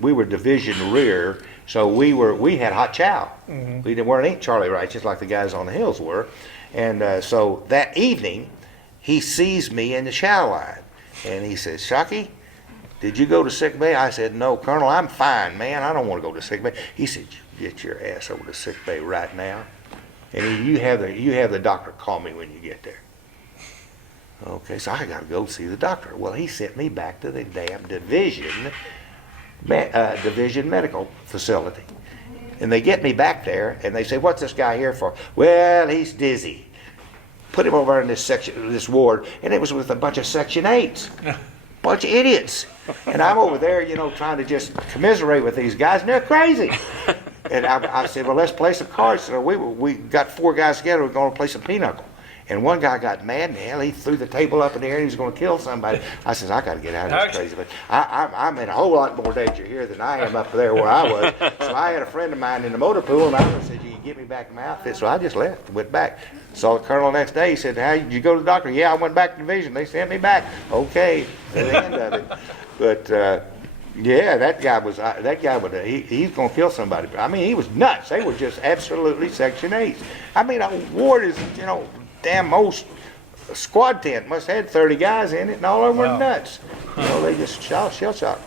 we were division rear. So we had hot chow. We weren't eating Charlie Righteous like the guys on the hills were. And so that evening, he sees me in the chow line, and he says, Shockey, did you go to sick bay? I said, no, Colonel, I'm fine, man. I don't want to go to sick bay. He said, get your ass over to sick bay right now. And you have the doctor call me when you get there. Okay, so I got to go see the doctor. Well, he sent me back to the damn division medical facility. And they get me back there, and they say, what's this guy here for? Well, he's dizzy. Put him over in this ward, and it was with a bunch of Section 8s. Bunch of idiots. And I'm over there, trying to just commiserate with these guys, and they're crazy. And I said, well, let's play some cards. So we got 4 guys together, we're going to play some pinochle. And one guy got mad, and hell, he threw the table up in the air, and he was going to kill somebody. I said, I got to get out of this crazy. But I'm in a whole lot more danger here than I am up there where I was. So I had a friend of mine in the motor pool, and I said, you get me back in my outfit. So I just left and went back. Saw the colonel the next day. He said, how did you go to the doctor? Yeah, I went back to division. They sent me back. Okay, to the end of it. But yeah, that guy he's going to kill somebody. I mean, he was nuts. They were just absolutely Section 8s. I mean, a ward is, damn most squad tent must have had 30 guys in it, and all of them were nuts. They just shell shocked.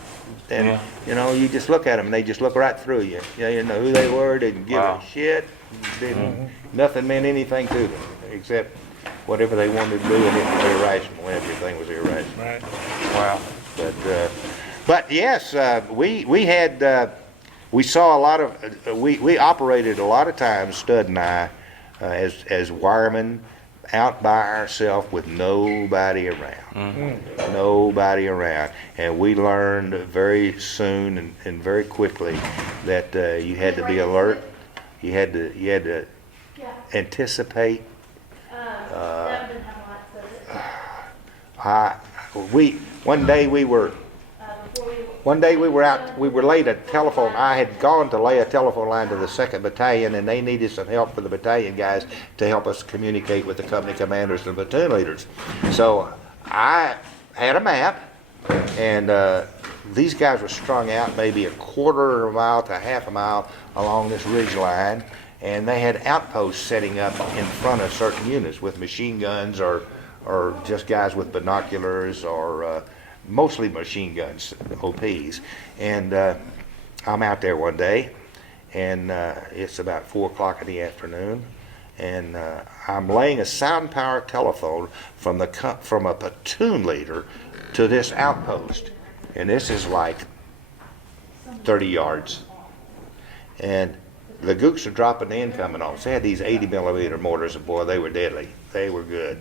And, you just look at them, and they just look right through you. You know who they were, didn't give a shit. Nothing meant anything to them, except whatever they wanted to do, and it was irrational. Everything was irrational. Right. Wow. But yes, we saw a lot of, we operated a lot of times, Stud and I, as wiremen, out by ourselves with nobody around. Nobody around. And we learned very soon and very quickly that you had to be alert. You had to anticipate. One day we were laid a telephone. I had gone to lay a telephone line to the 2nd Battalion, and they needed some help for the battalion guys to help us communicate with the company commanders and platoon leaders. So I had a map, and these guys were strung out maybe a quarter of a mile to half a mile along this ridge line, and they had outposts setting up in front of certain units with machine guns or just guys with binoculars or mostly machine guns, OPs. And I'm out there one day, and it's about 4 o'clock in the afternoon, and I'm laying a sound power telephone from a platoon leader to this outpost, and this is like 30 yards, and the Gooks are dropping the incoming on us. They had these 80 millimeter mortars, and boy, they were deadly. They were good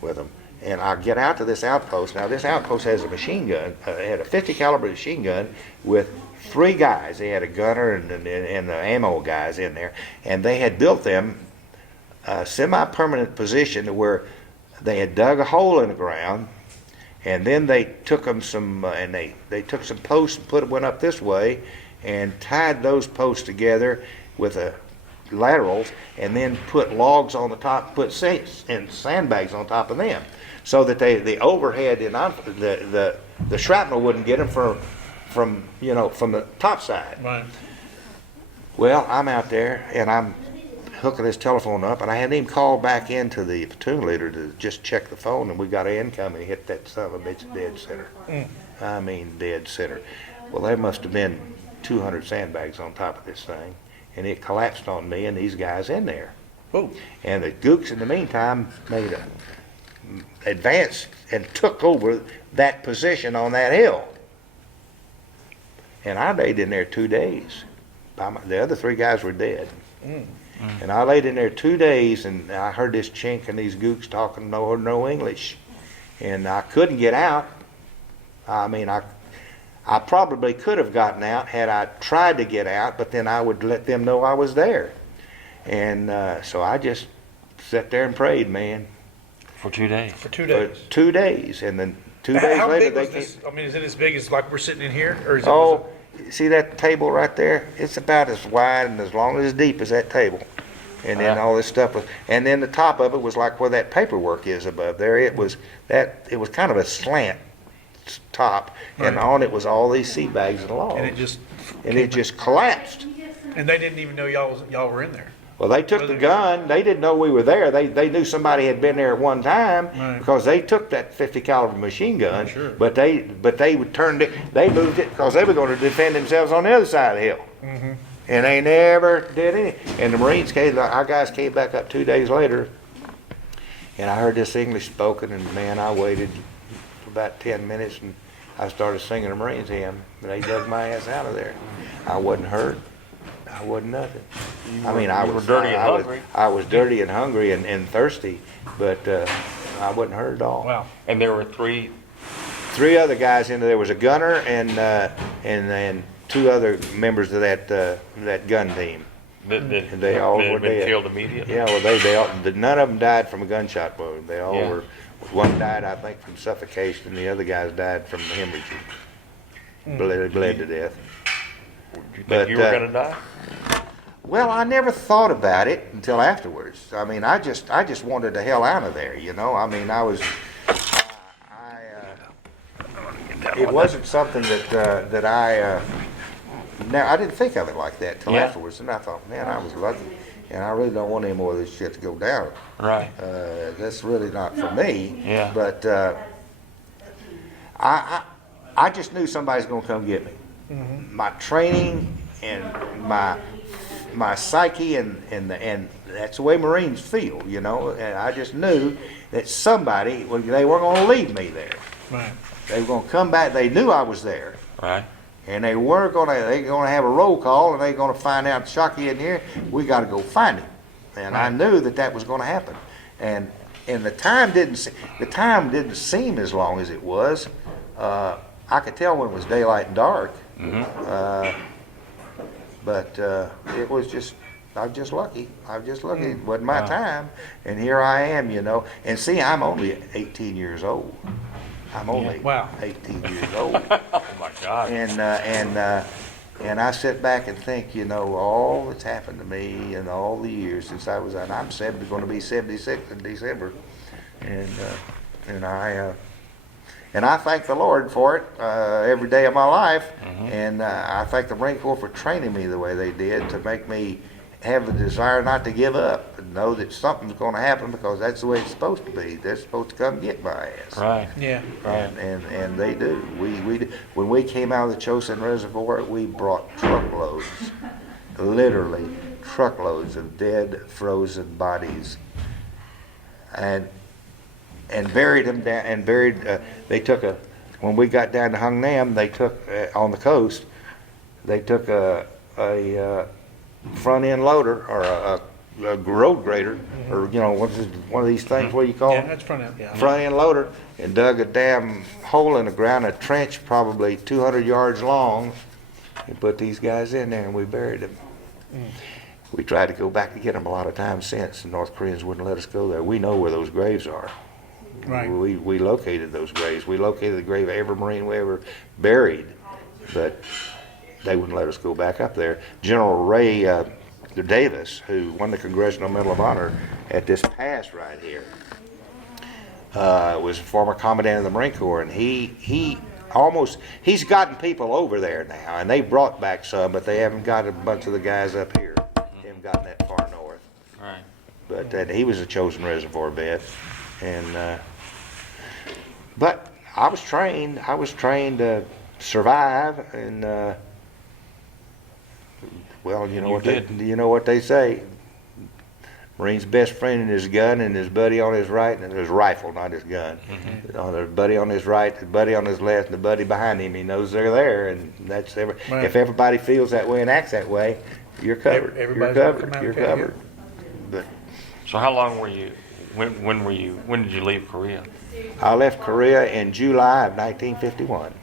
with them. And I get out to this outpost. Now this outpost has a machine gun. It had a 50 caliber machine gun with 3 guys. They had a gunner and the ammo guys in there, and they had built them a semi-permanent position to where they had dug a hole in the ground, and then they took them they took some posts and went up this way, and tied those posts together with laterals, and then put logs on the top, and sandbags on top of them, so that the overhead and the shrapnel wouldn't get them from the top side. Right. Well, I'm out there and I'm hooking this telephone up, and I hadn't even called back into the platoon leader to just check the phone, and we got an incoming. He hit that son of a bitch dead center. I mean, dead center. Well, there must have been 200 sandbags on top of this thing, and it collapsed on me and these guys in there. Whoa. And the Gooks in the meantime made an advance and took over that position on that hill. And I laid in there 2 days. The other 3 guys were dead. And I laid in there 2 days, and I heard this chink and these Gooks talking no English. And I couldn't get out. I mean, I probably could have gotten out had I tried to get out, but then I would let them know I was there. And so I just sat there and prayed, man. For 2 days. For 2 days. For 2 days, and then 2 days How later big they was came. this? I mean, is it as big as like we're sitting in here, or is it? Oh, see that table right there? It's about as wide and as long as deep as that table. And then all this stuff was, and then the top of it was like where that paperwork is above there. It was kind of a slant top, and on it was all these sea bags and logs. And it just collapsed. And they didn't even know y'all were in there. Well, they took the gun. They didn't know we were there. They knew somebody had been there at one time, Right. because they took that 50 caliber machine gun. Sure. But they turned it. They moved it because they were going to defend themselves on the other side of the hill. Mm-hmm. And they never did anything. And the Marines our guys came back up 2 days later, and I heard this English spoken, and man, I waited for about 10 minutes, and I started singing a Marines hymn. They dug my ass out of there. I wasn't hurt. I wasn't nothing. I was dirty and hungry. I was dirty and hungry and thirsty, but I wasn't hurt at all. Wow. And there were 3. 3 other guys in there. There was a gunner and 2 other members of that gun team. They all that were had been dead. killed immediately. Yeah, well, they all, none of them died from a gunshot wound. They all Yeah. were. One died, I think, from suffocation. The other guys died from hemorrhaging. Bled to death. Did you think But, you were going to die? Well, I never thought about it until afterwards. I mean, I just wanted the hell out of there, you know. I mean, it wasn't something that I. Now I didn't think of it like that till afterwards, and I thought, man, I was lucky, and I really don't want any more of this shit to go down. Right. That's really not for me. Yeah. But I just knew somebody's gonna come get me. Mm-hmm. My training and my psyche and that's the way Marines feel, you know. And I just knew that somebody, they weren't gonna leave me there. Right. They were gonna come back. They knew I was there. Right. And they were gonna have a roll call, and they're gonna find out Shockey in here. We got to go find him. And I knew that was gonna happen. And the time didn't seem as long as it was. I could tell when it was daylight and dark. Mm-hmm. But it was just, I was just lucky. It wasn't my time. And here I am, you know. And see, I'm only 18 years old. I'm only 18 years old. Oh my God. And I sit back and think, you know, all that's happened to me in all the years since I'm going to be 76 in December. And And I thank the Lord for it every day of my life. And I thank the Marine Corps for training me the way they did to make me have the desire not to give up and know that something's going to happen, because that's the way it's supposed to be. They're supposed to come get my ass. Right. Yeah. Right. And they do. When we came out of the Chosin Reservoir, we brought truckloads, literally truckloads of dead, frozen bodies, and buried them down. And they took when we got down to Hung Nam, they took on the coast. They took a front end loader or a road grader, or one of these things. What do you call Yeah, them? that's front end. Yeah. Front end loader, and dug a damn hole in the ground, a trench probably 200 yards long, and put these guys in there, and we buried them. We tried to go back to get them a lot of times since, and North Koreans wouldn't let us go there. We know where those graves are. Right. We located those graves. We located the grave of every Marine we ever buried, but they wouldn't let us go back up there. General Ray Davis, who won the Congressional Medal of Honor at this pass right here, was a former commandant of the Marine Corps, and he's gotten people over there now, and they brought back some, but they haven't got a bunch of the guys up here. They haven't gotten that far north. Right. But he was a Chosin Reservoir vet, and but I was trained to survive, and well, you know what they say. Marine's best friend in his gun, and his buddy on his right, and his rifle, not his gun. His buddy on his right, his buddy on his left, and the buddy behind him. He knows they're there, and that's Right. if everybody feels that way and acts that way, you're covered. Everybody's You're gonna come covered. out You're okay, covered. But So how long were you? When did you leave Korea? I left Korea in July of 1951.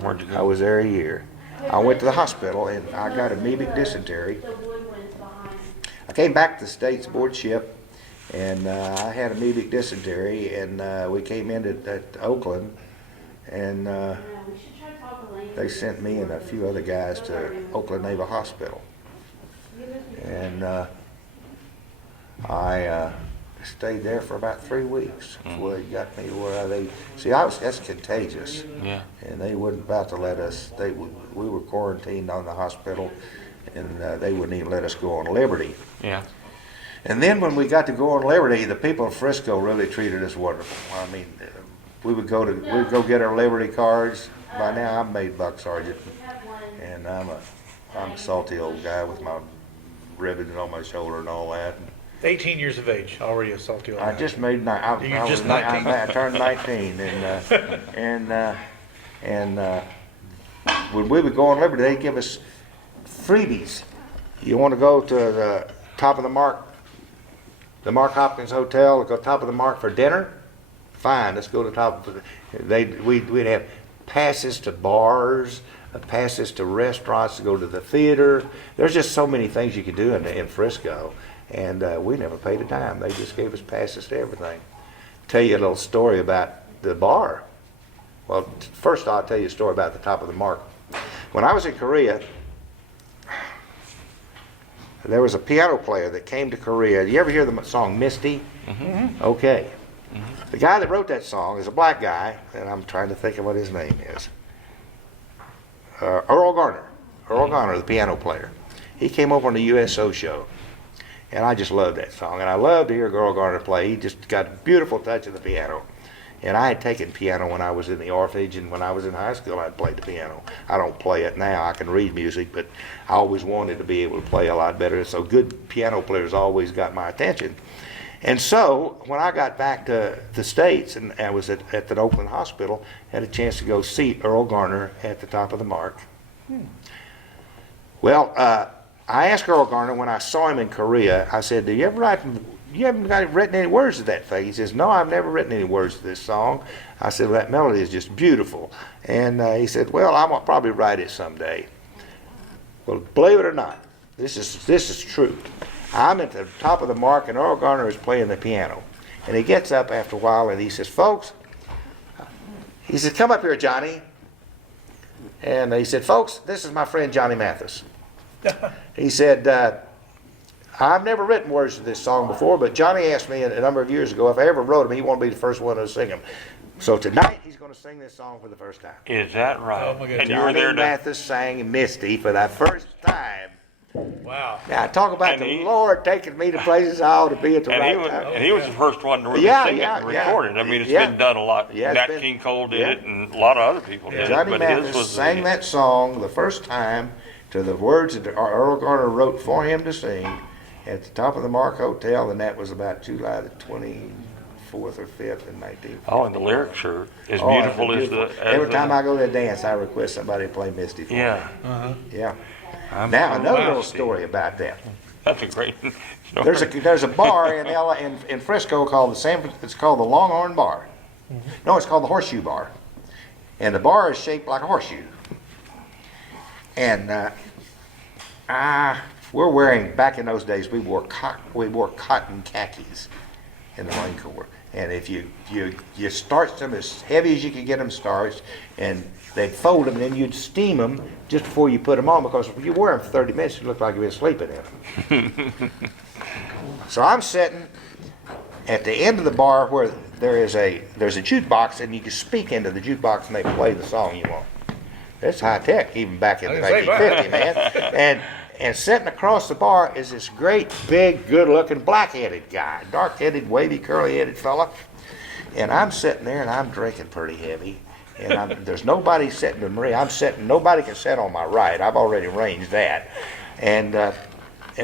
Where'd you I go? was there a year. I went to the hospital, and I got amoebic dysentery. I came back to the States aboard ship, and I had amoebic dysentery, and we came in at Oakland, and they sent me and a few other guys to Oakland Naval Hospital. And I stayed there for about 3 weeks before they got me where that's contagious. Yeah. And they wouldn't about to let us, we were quarantined on the hospital, and they wouldn't even let us go on liberty. Yeah. And then when we got to go on liberty, the people in Frisco really treated us wonderful. I mean, we'd go get our liberty cards. By now I'm made buck sergeant, and I'm a salty old guy with my ribbons on my shoulder and all that. 18 years of age, already a salty old I guy. just made You're just 19. I turned 19, and when we would go on liberty, they'd give us freebies. You want to go to the top of the Mark Hopkins Hotel, go top of the Mark for dinner? Fine, let's go to the top of the. We'd have passes to bars, passes to restaurants, to go to the theater. There's just so many things you could do in Frisco, and we never paid a dime. They just gave us passes to everything. Tell you a little story about the bar. Well, first I'll tell you a story about the top of the Mark. When I was in Korea, there was a piano player that came to Korea. You ever hear the song Misty? Mm-hmm. Okay. Mm-hmm. The guy that wrote that song is a black guy, and I'm trying to think of what his name is. Earl Garner. Earl Garner, the piano player. He came over on the USO show, and I just loved that song. And I loved to hear Earl Garner play. He just got a beautiful touch of the piano. And I had taken piano when I was in the orphanage, and when I was in high school, I'd played the piano. I don't play it now. I can read music, but I always wanted to be able to play a lot better. So good piano players always got my attention. And so when I got back to the States, and I was at the Oakland Hospital, had a chance to go see Earl Garner at the top of the Mark. Well, I asked Earl Garner when I saw him in Korea, I said, you haven't written any words to that thing? He says, no, I've never written any words to this song. I said, well, that melody is just beautiful. And he said, well, I'll probably write it someday. Well, believe it or not, this is true. I'm at the top of the Mark, and Earl Garner is playing the piano. And he gets up after a while, and he says, folks, he said, come up here, Johnny. And he said, folks, this is my friend Johnny Mathis. He said, I've never written words to this song before, but Johnny asked me a number of years ago if I ever wrote them, he wanted to be the first one to sing them. So tonight he's going to sing this song for the first time. Is that right? Oh, my goodness. And you were there Johnny to. Mathis sang Misty for that first time. Wow. Now talk about And the he- Lord taking me to places I ought to be at the And right he was, time. and he was the first one to really Yeah, sing yeah, it and yeah. record it. I mean, it's Yeah. been done a lot. Yeah, it's Nat been- King Cole did yeah. it, and a lot of other people did Johnny it. But his Mathis was sang that song the first time to the words that Earl Garner wrote for him to sing at the top of the Mark Hotel, and that was about July the 24th or 5th in 1950. Oh, and the lyrics are as Oh, beautiful it's as the. beautiful. As Every the, time I go to a dance, I request somebody to play Misty for me. Yeah. Yeah. I'm Now so another little nasty. story about that. That's a great story. There's a bar in Frisco called it's called the Longhorn Bar. No, it's called the Horseshoe Bar, and the bar is shaped like a horseshoe. And we're wearing, back in those days, we wore cotton khakis in the Marine Corps. And if you starched them as heavy as you could get them starched, and they'd fold them, and then you'd steam them just before you put them on, because if you wear them for 30 minutes, you look like you've been sleeping in them. So I'm sitting at the end of the bar where there's a jukebox, and you can speak into the jukebox, and they play the song you want. That's high tech, even back in I was gonna say, 1950, man. And sitting across the bar is this great, big, good-looking, black-headed guy, dark-headed, wavy, curly-headed fella. And I'm sitting there, and I'm drinking pretty heavy. And there's nobody sitting with me. Nobody can sit on my right. I've already arranged that. And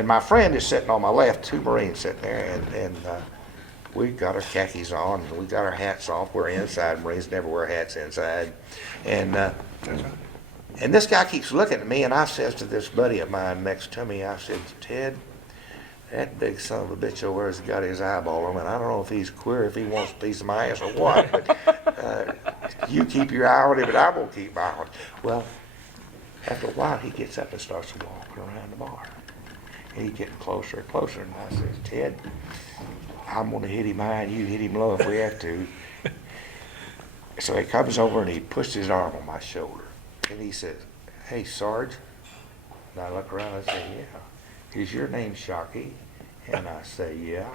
my friend is sitting on my left, two Marines sitting there, and we got our khakis on, and we got our hats off. We're inside. Marines never wear hats inside. And this guy keeps looking at me, and I says to this buddy of mine next to me, I said, Ted, that big son of a bitch over there's got his eyeball on him, and I don't know if he's queer, if he wants a piece of my ass or what, but you keep your eye on him, and I'm going to keep my eye on him. Well, after a while, he gets up and starts walking around the bar. And he's getting closer and closer, and I says, Ted, I'm going to hit him high, and you hit him low if we have to. So he comes over, and he puts his arm on my shoulder. And he says, hey, Sarge. And I look around and I say, yeah. Is your name Shockey? And I say, yeah.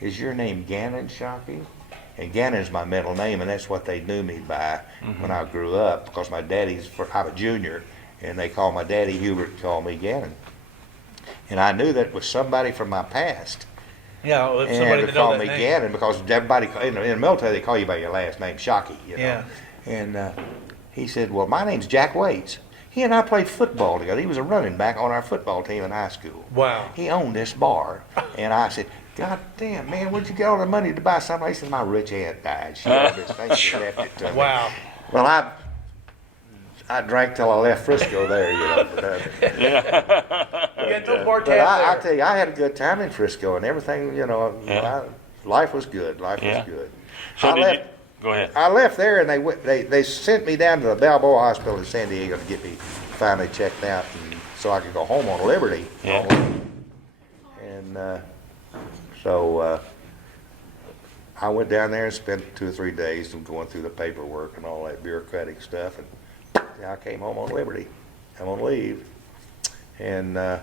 Is your name Gannon Shockey? And Gannon's my middle name, and that's what they knew me by when I grew up, because I'm a junior, and they call my daddy Hubert, call me Gannon. And I knew that was somebody from my past. Yeah, well, if And somebody to to know call that me name. Gannon, because everybody, in the military, they call you by your last name, Shockey, you know. Yeah. And he said, well, my name's Jack Waits. He and I played football together. He was a running back on our football team in high school. Wow. He owned this bar. And I said, God damn, man, where'd you get all the money to buy something? He said, my rich aunt died. She owned this thing. She left it to me. Wow. Well, I drank till I left Frisco there, you know. For nothing. You got no bar But tab I there. tell you, I had a good time in Frisco, and everything, you know, life was good. Life was good. So go ahead. I left there, and they sent me down to the Balboa Hospital in San Diego to get me finally checked out, and so I could go home on liberty. Yeah. And so I went down there and spent 2 or 3 days going through the paperwork and all that bureaucratic stuff, and I came home on liberty. I'm on leave, and Did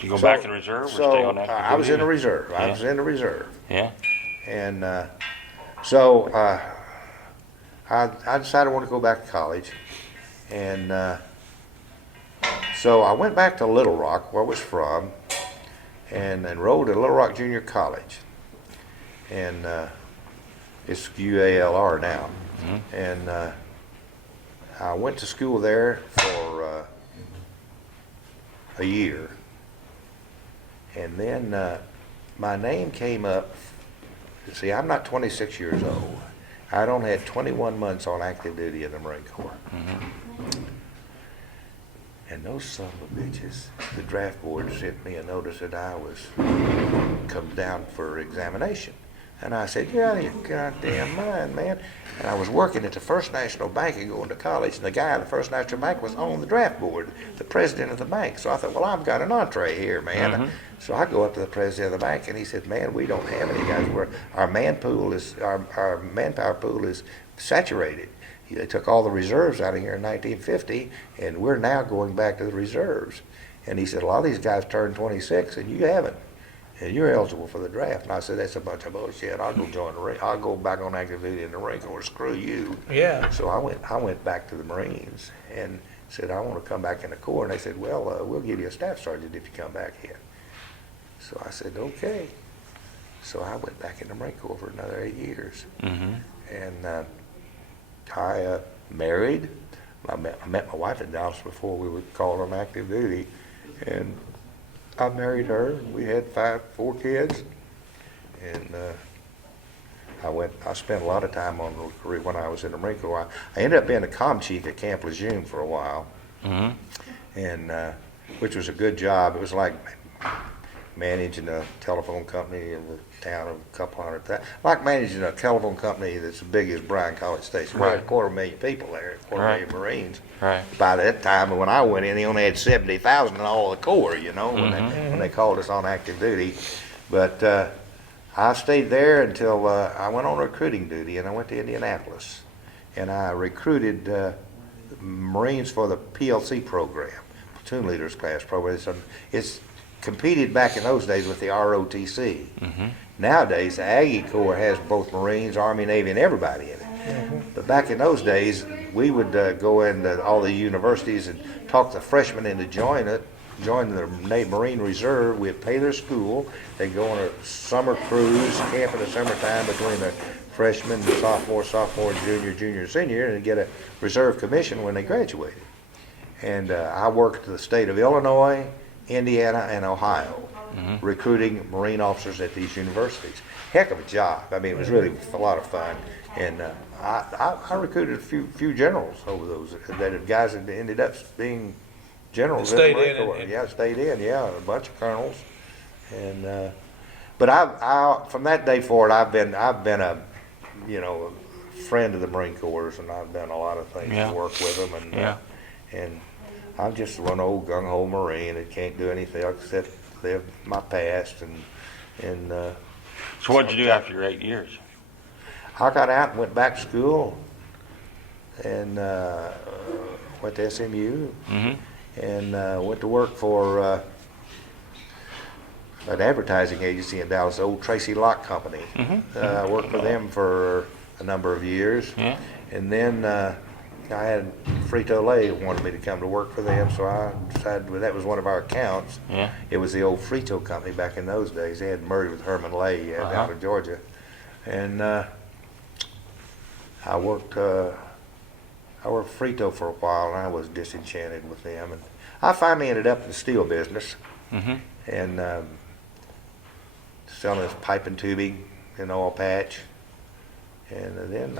you go back in the reserve or stay on active I was duty? in the reserve. I Yeah. was in the reserve. Yeah. And so I decided I wanted to go back to college. And so I went back to Little Rock, where I was from, and enrolled at Little Rock Junior College. And it's UALR now. And I went to school there for a year. And then my name came up. See, I'm not 26 years old. I'd only had 21 months on active duty in the Marine Corps. And those son of a bitches, the draft board sent me a notice that I was come down for examination. And I said, you're out of your goddamn mind, man. And I was working at the First National Bank and going to college, and the guy at the First National Bank was on the draft board, the president of the bank. So I thought, well, I've got an entree here, man. So I go up to the president of the bank, and he said, man, we don't have any guys. Our manpower pool is saturated. They took all the reserves out of here in 1950, and we're now going back to the reserves. And he said, a lot of these guys turned 26, and you haven't. and you're eligible for the draft. And I said, that's a bunch of bullshit. I'll go join the Marine. I'll go back on active duty in the Marine Corps. Screw you. Yeah. So I went back to the Marines and said, I want to come back in the Corps. And they said, well, we'll give you a staff sergeant if you come back in. So I said, okay. So I went back in the Marine Corps for another 8 years. Mm-hmm. And I married. I met my wife in Dallas before we were called on active duty. And I married her. We had 4 kids. And I spent a lot of time on the career when I was in the Marine Corps. I ended up being a comm chief at Camp Lejeune for a while. Mm-hmm. And which was a good job. It was like managing a telephone company in the town of a couple hundred, like managing a telephone company that's as big as Bryan College Station. We had 250,000 people there, 250,000 Marines. Right. By that time, when I went in, he only had 70,000 in all of the Corps, you know, when they called us on active duty. But I stayed there until I went on recruiting duty, and I went to Indianapolis. And I recruited Marines for the PLC program, Platoon Leaders Class program. It's competed back in those days with the ROTC. Mm-hmm. Nowadays, the Aggie Corps has both Marines, Army, Navy, and everybody in it. Mm-hmm. But back in those days, we would go into all the universities and talk the freshmen into join the Marine Reserve. We'd pay their school. They'd go on a summer cruise, camp in the summertime between the freshman, sophomore, junior, senior, and get a reserve commission when they graduated. And I worked the state of Illinois, Indiana, and Ohio, recruiting Marine officers at these universities. Heck of a job. I mean, it was really a lot of fun. And I recruited a few generals over those, guys that ended up being generals in the Marine Corps. Yeah, stayed in, a bunch of colonels. And but I from that day forward, I've been a friend of the Marine Corps, and I've done a lot of things to work with them. And I'm just one old gung-ho Marine that can't do anything except live my past. And So what did you do after your 8 years? I got out and went back to school and went to SMU and went to work for an advertising agency in Dallas, the old Tracy Locke Company. Worked for them for a number of years. And then I had Frito-Lay wanted me to come to work for them, so I decided that was one of our accounts. It was the old Frito company back in those days. They had merged with Herman Lay down in Georgia. And I worked Frito for a while, and I was disenchanted with them. And I finally ended up in the steel business and selling this pipe and tubing and oil patch. And then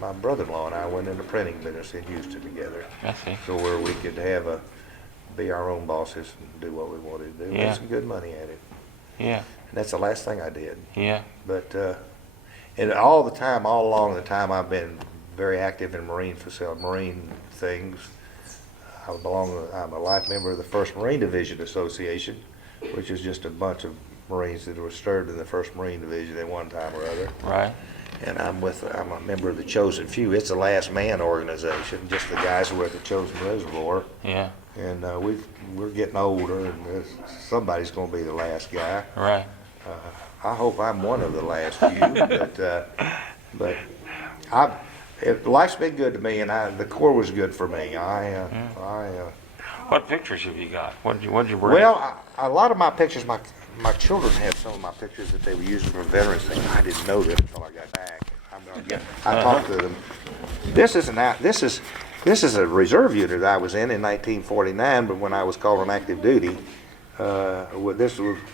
my brother-in-law and I went into printing business in Houston together. I see. So where we could be our own bosses and do what we wanted to do. Make some good money at it. Yeah. And that's the last thing I did. Yeah. But and all along the time, I've been very active in marine things. I'm a life member of the 1st Marine Division Association, which is just a bunch of Marines that were served in the 1st Marine Division at one time or other. Right. And I'm a member of the Chosen Few. It's a last man organization, just the guys who are at the Chosen Reservoir. Yeah. And we're getting older, and somebody's going to be the last guy. Right. I hope I'm one of the last few, but life's been good to me, and the Corps was good for me. What pictures have you got? What did you bring? Well, a lot of my pictures, my children have some of my pictures that they were using for veterans things. I didn't know this until I got back. I talked to them. This is a reserve unit I was in 1949, but when I was called on active duty,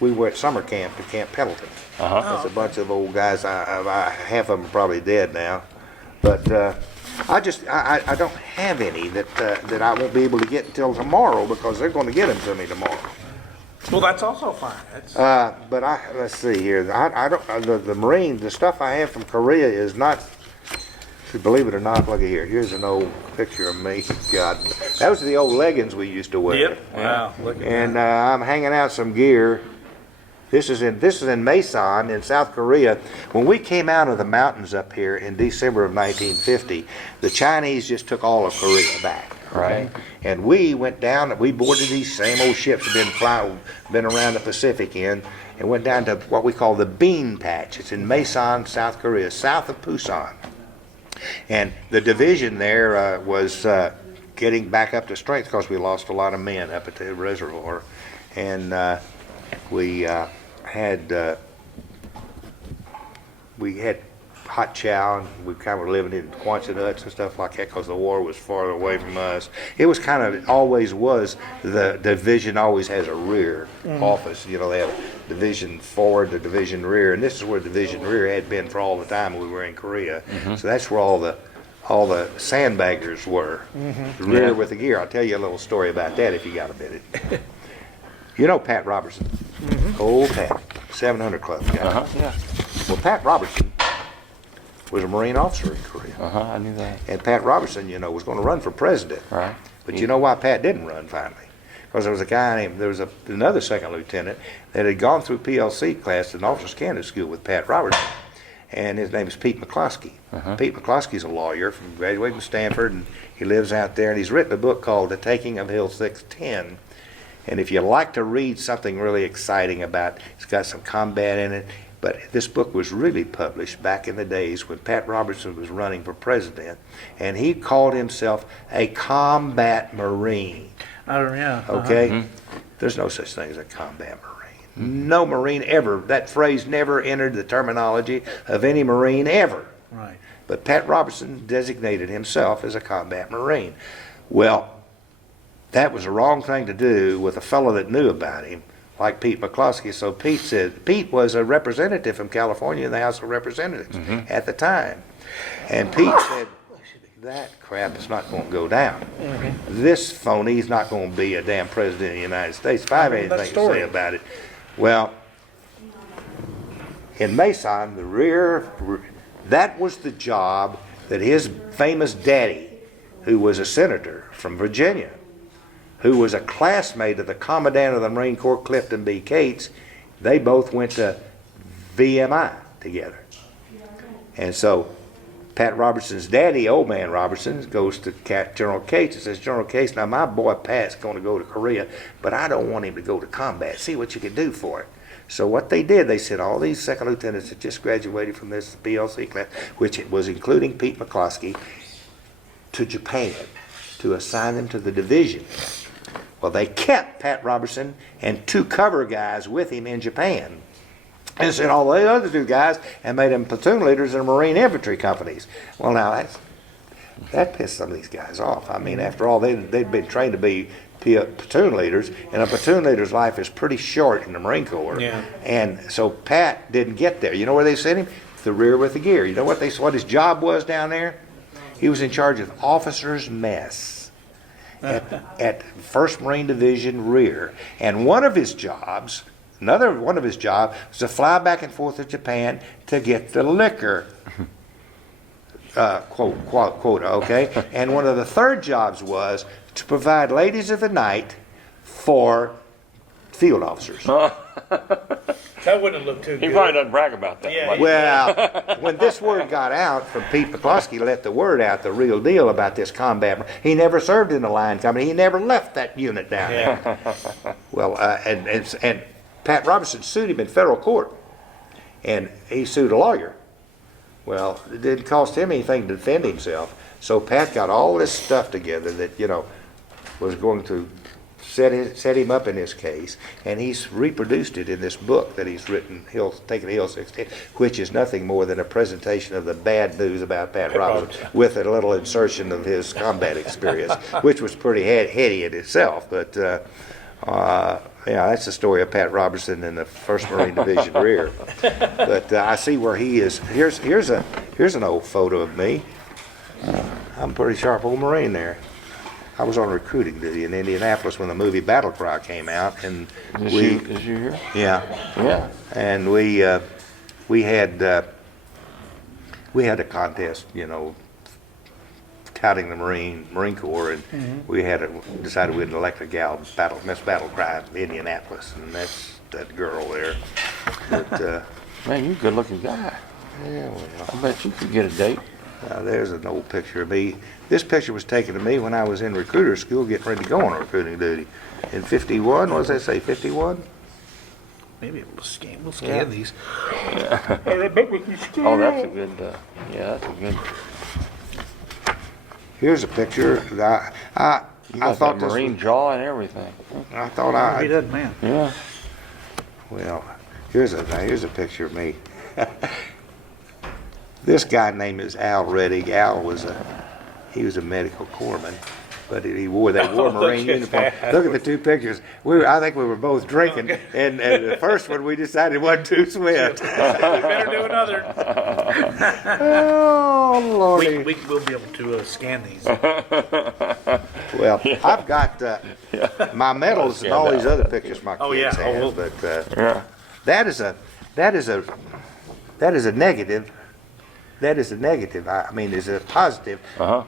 we were at summer camp at Camp Pendleton. It's a bunch of old guys. Half of them are probably dead now, but I don't have any that I won't be able to get until tomorrow, because they're going to get them to me tomorrow. Well, that's also fine. But let's see here. I don't. The Marine, the stuff I have from Korea is not. Believe it or not, look at here. Here's an old picture of me. God, that was the old leggings we used to wear. Yep. Wow. Look at and that. I'm hanging out some gear. This is in Masan in South Korea. When we came out of the mountains up here in December of 1950, the Chinese just took all of Korea back. Right. And we went down, we boarded these same old ships that been around the Pacific in, and went down to what we call the Bean Patch. It's in Mason, South Korea, south of Busan. And the division there was getting back up to strength because we lost a lot of men up at the reservoir. And we had hot chow, and we kind of were living in Quonset huts and stuff like that because the war was farther away from us. It was kind of, always was, the division always has a rear office. You know, they have division forward, the division rear, and this is where division rear had been for all the time we were in Korea. So that's where all the sandbaggers were, the rear with the gear. I'll tell you a little story about that if you got a minute. You know Pat Robertson, old Pat, 700 Club guy. Yeah. Well, Pat Robertson was a Marine officer in Korea. I knew that. And Pat Robertson, you know, was going to run for president. Right. But you know why Pat didn't run finally? Because there was a guy named, another second lieutenant that had gone through PLC class in Officers Candidate School with Pat Robertson. And his name is Pete McCloskey. Pete McCloskey's a lawyer from graduated from Stanford, and he lives out there, and he's written a book called The Taking of Hill 610. And if you like to read something really exciting about, it's got some combat in it, but this book was really published back in the days when Pat Robertson was running for president, and he called himself a combat Marine. Oh, yeah. Okay? There's no such thing as a combat Marine. No Marine ever, that phrase never entered the terminology of any Marine ever. Right. But Pat Robertson designated himself as a combat Marine. Well, that was the wrong thing to do with a fellow that knew about him, like Pete McCloskey. So Pete was a representative from California in the House of Representatives at the time. And Pete said, that crap is not going to go down. This phony is not going to be a damn president of the United States if I have anything to say about it. Well, in Mason, the rear, that was the job that his famous daddy, who was a senator from Virginia, who was a classmate of the Commandant of the Marine Corps, Clifton B. Cates, they both went to VMI together. And so Pat Robertson's daddy, old man Robertson, goes to General Cates and says, General Cates, now my boy Pat's going to go to Korea, but I don't want him to go to combat. See what you can do for it. So what they did, they sent all these second lieutenants that just graduated from this PLC class, which it was including Pete McCloskey, to Japan to assign them to the division. Well, they kept Pat Robertson and two cover guys with him in Japan, and sent all the other two guys and made them platoon leaders in Marine infantry companies. Well, now that pissed some of these guys off. I mean, after all, they'd been trained to be platoon leaders, and a platoon leader's life is pretty short in the Marine Corps. Yeah. And so Pat didn't get there. You know where they sent him? The rear with the gear. You know what his job was down there? He was in charge of officers' mess at 1st Marine Division rear. And another one of his jobs was to fly back and forth to Japan to get the liquor quota, okay? And one of the third jobs was to provide ladies of the night for field officers. That wouldn't look too good. He probably doesn't brag about that. Yeah. Well, when this word got out from Pete McCloskey, let the word out, the real deal about this combat. He never served in the line company. He never left that unit down there. Well, and Pat Robertson sued him in federal court, and he sued a lawyer. Well, it didn't cost him anything to defend himself. So Pat got all this stuff together that, was going to set him up in this case, and he's reproduced it in this book that he's written, Taking Hill 610, which is nothing more than a presentation of the bad news about Pat Robertson with a little insertion of his combat experience, which was pretty heady in itself. But that's the story of Pat Robertson in the 1st Marine Division rear. But I see where he is. Here's an old photo of me. I'm a pretty sharp old Marine there. I was on recruiting duty in Indianapolis when the movie Battle Cry came out, and Is you here? Yeah. And we had a contest, touting the Marine Corps, and we had decided we'd elect a gal Miss Battle Cry in Indianapolis, and that's that girl there. But Man, you're a good-looking guy. yeah, well, I bet you could get a date. There's an old picture of me. This picture was taken of me when I was in recruiter school getting ready to go on recruiting duty. In 51, what does that say, 51? Maybe we'll scan these. Oh, that's a good, yeah, that's a good. Here's a picture. That You I got thought that this marine jaw and everything. I thought He I, does, man. Yeah. well, here's a picture of me. This guy named is Al Reddick. Al was he was a medical corpsman, but they wore Marine uniform. Look at the two pictures. I think we were both drinking, and the first one we decided wasn't too sweat. We better do another. Oh Lordy. We'll be able to scan these. Well, I've got my medals and all these other pictures my kids have, but that is a negative. That is a negative. I mean, is a positive.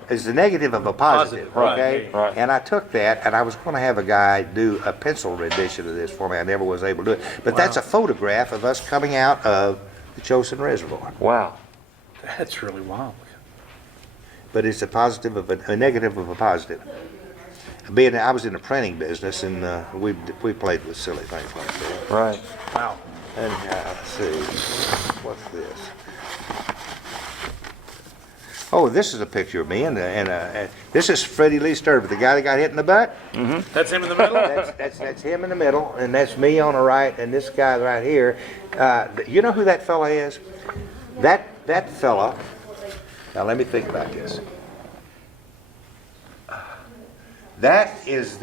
It's the negative of a positive. Okay. Right. And I took that, and I was going to have a guy do a pencil rendition of this for me. I never was able to do it. But that's a photograph of us coming out of the Chosin Reservoir. Wow. That's really wild. But it's a positive of a negative of a positive. I was in the printing business, and we played with silly things like that. Right. Wow. And let's see, what's this? Oh, this is a picture of me, and this is Freddie Lee Sturby, the guy that got hit in the butt. That's him in the middle? That's him in the middle, and that's me on the right, and this guy right here. You know who that fella is? That fella. Now let me think about this. That is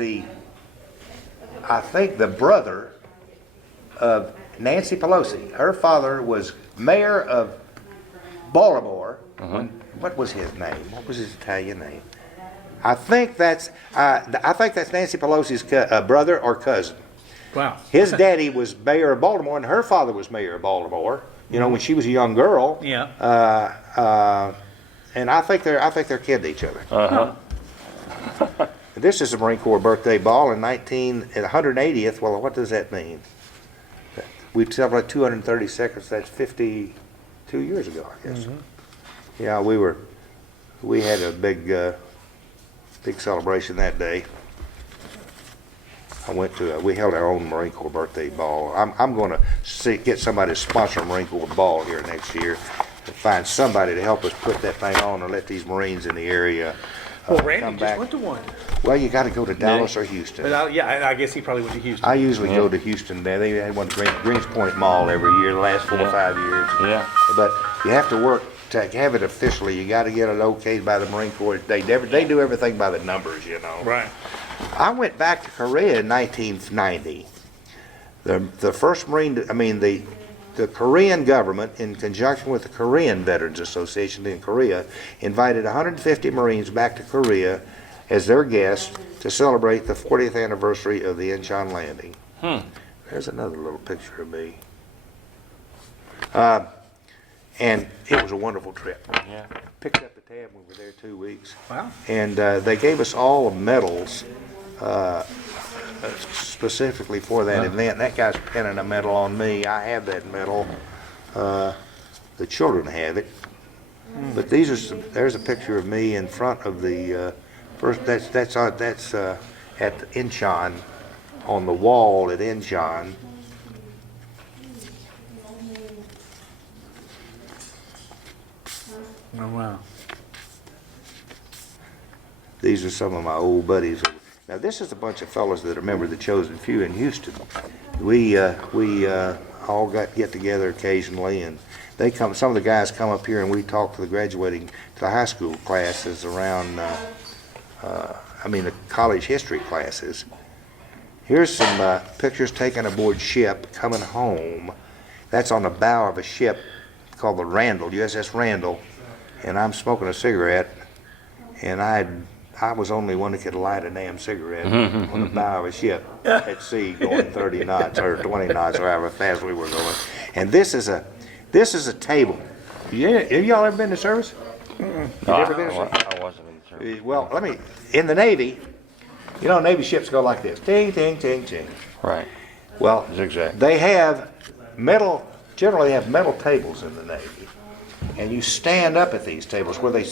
I think the brother of Nancy Pelosi. Her father was mayor of Baltimore. What was his name? What was his Italian name? I think that's Nancy Pelosi's brother or cousin. Wow. His daddy was mayor of Baltimore, and her father was mayor of Baltimore. You know, when she was a young girl. Yeah. And I think they're kin to each other. This is a Marine Corps birthday ball in 180th. Well, what does that mean? We celebrate 232nd. That's 52 years ago, I guess. Yeah, we had a big celebration that day. We held our own Marine Corps birthday ball. I'm going to get somebody to sponsor a Marine Corps ball here next year, and find somebody to help us put that thing on and let these Marines in the area Well, come Randy just back. went to one. Well, you got to go to Dallas or Houston. But I guess he probably went to Houston. I usually go to Houston. They had one at Greens Point Mall every year, the last 4 or 5 years. Yeah. But you have to work to have it officially. You got to get it okayed by the Marine Corps. They do everything by the numbers, you know. Right. I went back to Korea in 1990. The first the Korean government, in conjunction with the Korean Veterans Association in Korea, invited 150 Marines back to Korea as their guests to celebrate the 40th anniversary of the Incheon landing. There's another little picture of me. And it was a wonderful trip. Yeah. Picked up the tab when we were there 2 weeks. Wow. And they gave us all medals specifically for that event. That guy's pinning a medal on me. I have that medal. The children have it. But there's a picture of me in front of the first. That's at Incheon, on the wall at Incheon. Oh, wow. These are some of my old buddies. Now this is a bunch of fellows that remember the Chosen Few in Houston. We all get together occasionally, and some of the guys come up here and we talk to the graduating to the high school classes around. The college history classes. Here's some pictures taken aboard ship coming home. That's on the bow of a ship called the Randall, USS Randall, and I'm smoking a cigarette, and I was the only one that could light a damn cigarette on the bow of a ship at sea going 30 knots or 20 knots or however fast we were going. And this is a table. Have y'all ever been to service? No, ever been to service? I wasn't in service. Well, in the Navy, Navy ships go like this. Ting, ting, ting, ting. Right. Well, Zigzag. they generally have metal tables in the Navy. and you stand up at these tables where they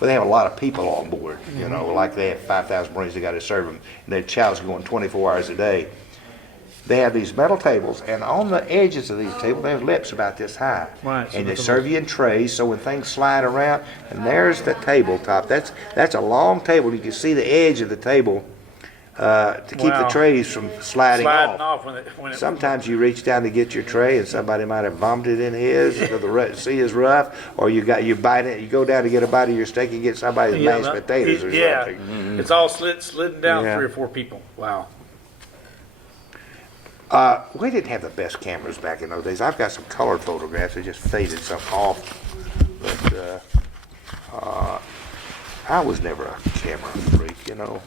have a lot of people on board. You know, like they have 5,000 Marines they got to serve them, and their chow's going 24 hours a day. They have these metal tables, and on the edges of these tables, they have lips about this high. Right, so and they that's serve you in trays, so when things slide around, and there's the tabletop. That's a long table. You can see the edge of the table to keep the Wow. trays from sliding off. when it Sometimes you reach down to get your tray, and somebody might have vomited in his, or the sea is rough, or you bite it. You go down to get a bite of your steak and get somebody's mashed potatoes or something. It's all slidden down Yeah. 3 or 4 people. Wow. We didn't have the best cameras back in those days. I've got some colored photographs. They just faded some off. But I was never a camera freak, you know.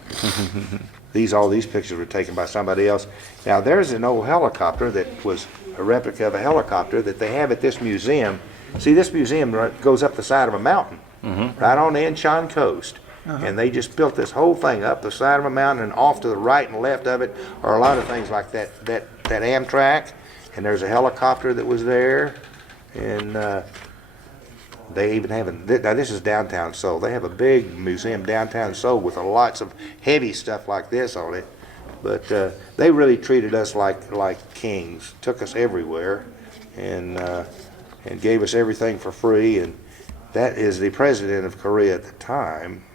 All these pictures were taken by somebody else. Now, there's an old helicopter that was a replica of a helicopter that they have at this museum. See, this museum goes up the side of a mountain, right on the Incheon coast. And they just built this whole thing up the side of a mountain, and off to the right and left of it are a lot of things like that Amtrak, and there's a helicopter that was there, and they even have now this is downtown Seoul. They have a big museum downtown Seoul with lots of heavy stuff like this on it, but they really treated us like kings, took us everywhere, and gave us everything for free. And that is the president of Korea at the time.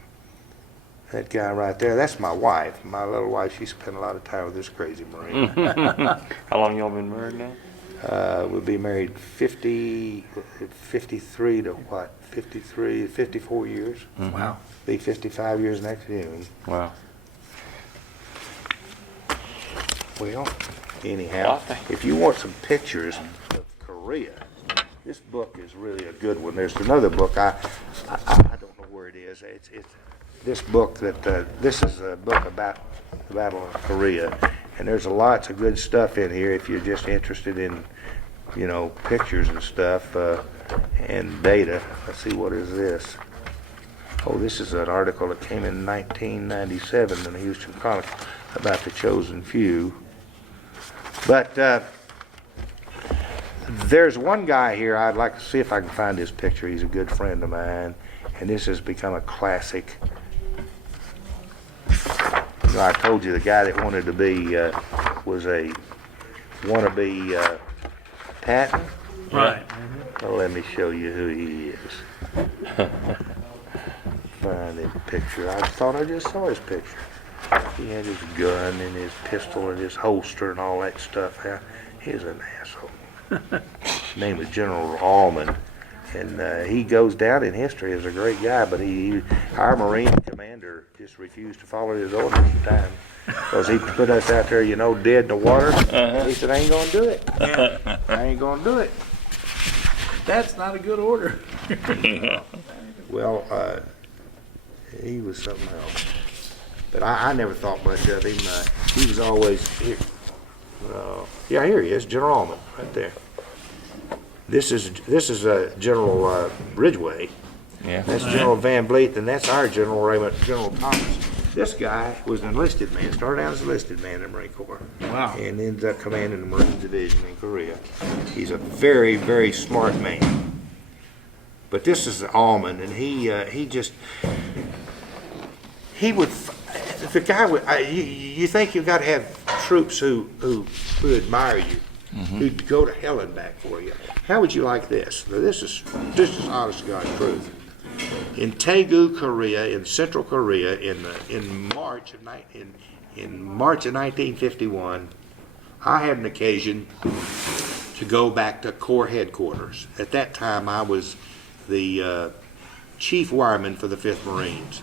That guy right there, that's my wife. My little wife, she spent a lot of time with this crazy Marine. How long y'all been married now? We'll be married 53 to what? 54 years. Wow. Be 55 years next June. Wow. Well, anyhow, if you want some pictures of Korea, this book is really a good one. There's another book, I don't know where it is. It's this book this is a book about the Battle of Korea, and there's lots of good stuff in here if you're just interested in, you know, pictures and stuff and data. Let's see, what is this? Oh, this is an article that came in 1997 in the Houston Chronicle about the chosen few. But there's one guy here, I'd like to see if I can find his picture. He's a good friend of mine, and this has become a classic. You know, I told you the guy that wanted to be was a wannabe Patton. Right. Well, let me show you who he is. Find his picture. I thought I just saw his picture. He had his gun and his pistol and his holster and all that stuff. He's an asshole. His name was General Allman, and he goes down in history as a great guy, but our Marine commander just refused to follow his orders at the time, because he put us out there, you know, dead in the water. He said, I ain't gonna do it. I ain't gonna do it. That's not a good order. Well, he was something else. But I never thought much of him. He was always here. Yeah, here he is, General Allman, right there. This is General Ridgway. Yeah. That's General Van Vliet, and that's our General Raymond, General Thomas. This guy was an enlisted man, started out as an enlisted man in the Marine Corps. Wow. And ended up commanding the Marine Division in Korea. He's a very, very smart man. But this is Allman, and he would, the guy would, you think you've got to have troops who admire you, who'd go to hell and back for you. How would you like this? Now, this is honest to God truth. In Daegu, Korea, in Central Korea, in March of 1951, I had an occasion to go back to Corps headquarters. At that time, I was the chief wireman for the 5th Marines.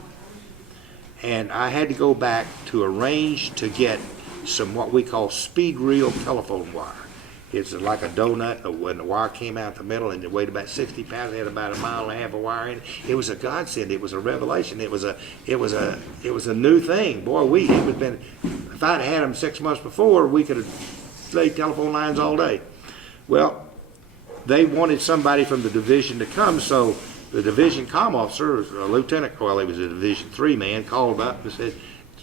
And I had to go back to arrange to get some what we call speed reel telephone wire. It's like a donut. When the wire came out the middle and it weighed about 60 pounds, it had about 1.5 miles of wire in it. It was a godsend. It was a revelation. It was a new thing. Boy, if I'd had them 6 months before, we could have laid telephone lines all day. Well, they wanted somebody from the division to come, so the division comm officer, a lieutenant, well, he was a Division 3 man, called up and said,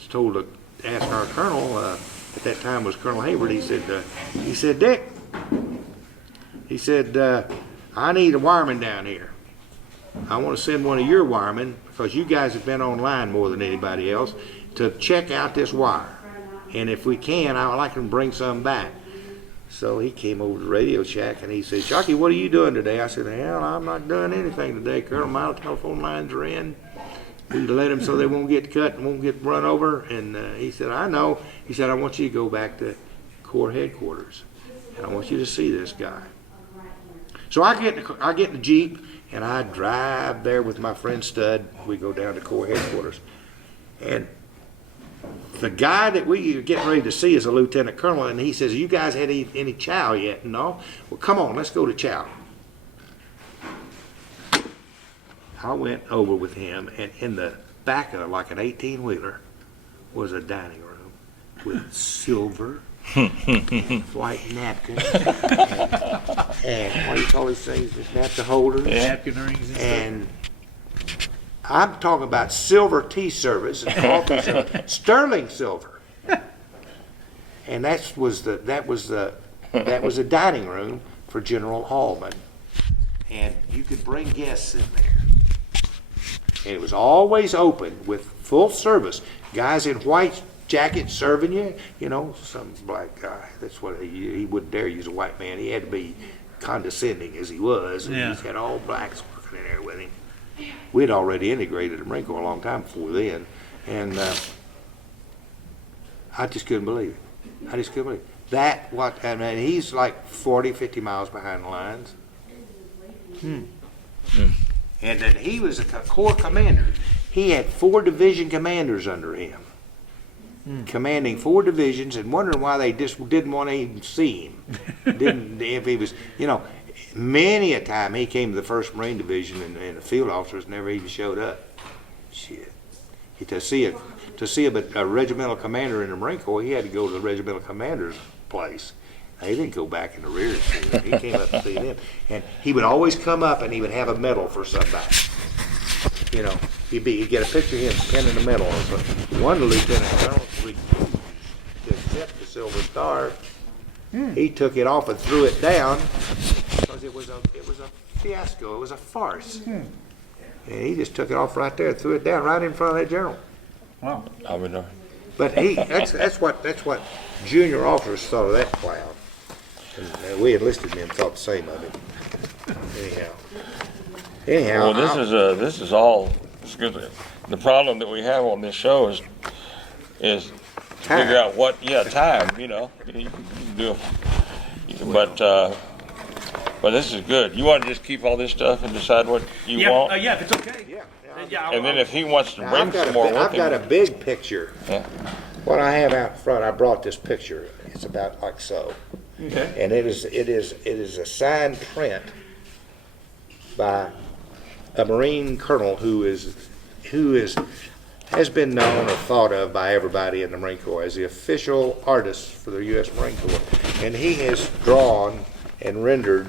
told to ask our colonel, at that time was Colonel Hayward, he said, Dick, he said, I need a wireman down here. I want to send one of your wiremen, because you guys have been online more than anybody else, to check out this wire. And if we can, I'd like him to bring some back. So he came over to Radio Shack and he said, Shockey, what are you doing today? I said, hell, I'm not doing anything today, Colonel. My telephone lines are in. We let them so they won't get cut and won't get run over. And he said, I know. He said, I want you to go back to Corps headquarters. And I want you to see this guy. So I get in the Jeep and I drive there with my friend Stud. We go down to Corps headquarters. And the guy that we are getting ready to see is a lieutenant colonel, and he says, you guys had any chow yet? No? Well, come on, let's go to chow. I went over with him, and in the back of like an 18-wheeler was a dining room with silver, white napkins, and what do you call these things? Napkin holders. Napkin rings and And I'm talking about silver tea service and coffee service, sterling silver. And that was a dining room for General Hallman. And you could bring guests in there. And it was always open with full service. Guys in white jackets serving you, you know, some black guy. That's what he wouldn't dare use a white man. He had to be condescending as he was. And Yeah. he's had all blacks working in there with him. We'd already integrated the Marine Corps a long time before then, and I just couldn't believe it. I just couldn't believe it. I mean, he's like 40, 50 miles behind the lines. And then he was a Corps commander. He had 4 division commanders under him, commanding 4 divisions, and wondering why they just didn't want to even see him. If he was, you know. Many a time he came to the 1st Marine Division and the field officers never even showed up. Shit. To see a regimental commander in the Marine Corps, he had to go to the regimental commander's place. He didn't go back in the rear to see them. He came up to see them. And he would always come up and he would have a medal for somebody. You know, he'd get a picture of him pinning a medal on something. One lieutenant colonel refused to accept the Silver Star. He took it off and threw it down because it was a fiasco. It was a farce. And he just took it off right there and threw it down right in front of that general. wow. I would know. But that's what junior officers thought of that clown. And we enlisted men thought the same of him. Anyhow. Well, this is all. The problem that we have on this show is to Time. figure out time. You know, you can do but this is good. You want to just keep all this stuff and decide what you want, Yeah, if it's okay. Yeah. and then if he wants to Now, bring some more with I've got a him, big picture. yeah. What I have out front, I brought this picture. It's about like so. Okay. And it is a signed print by a Marine colonel who has been known or thought of by everybody in the Marine Corps as the official artist for the U.S. Marine Corps. And he has drawn and rendered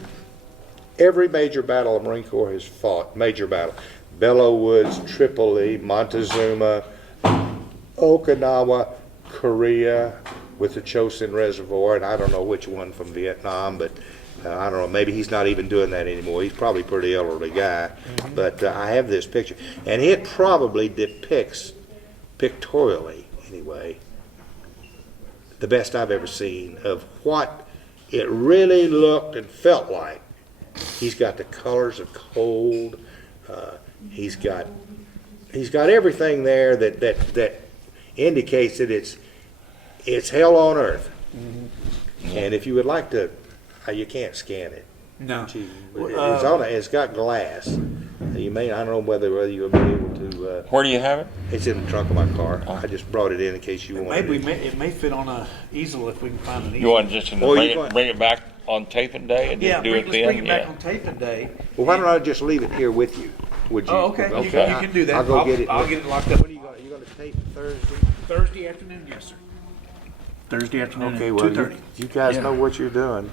every major battle the Marine Corps has fought, major battle. Belleau Woods, Tripoli, Montezuma, Okinawa, Korea with the Chosin Reservoir, and I don't know which one from Vietnam, but I don't know, maybe he's not even doing that anymore. He's probably a pretty elderly guy. But I have this picture, and it probably depicts, pictorially anyway, the best I've ever seen of what it really looked and felt like. He's got the colors of cold. He's got everything there that indicates that it's hell on earth. And if you would like to, you can't scan it. No. It's got glass. I don't know whether you'll be able to. Where do you have it? It's in the trunk of my car. I just brought it in case you want Maybe it. it may fit on a easel if we can find an easel. You want to just bring it back on taping day and just do it let's then? bring it back on taping day. Well, why don't I just leave it here with you? Would you? Oh, okay. You can do that. I'll go get it. I'll get it locked up. When are you going to tape Thursday? Thursday afternoon, yes, sir. Thursday afternoon Okay, at well, 2:30. you guys Yeah. know what you're doing.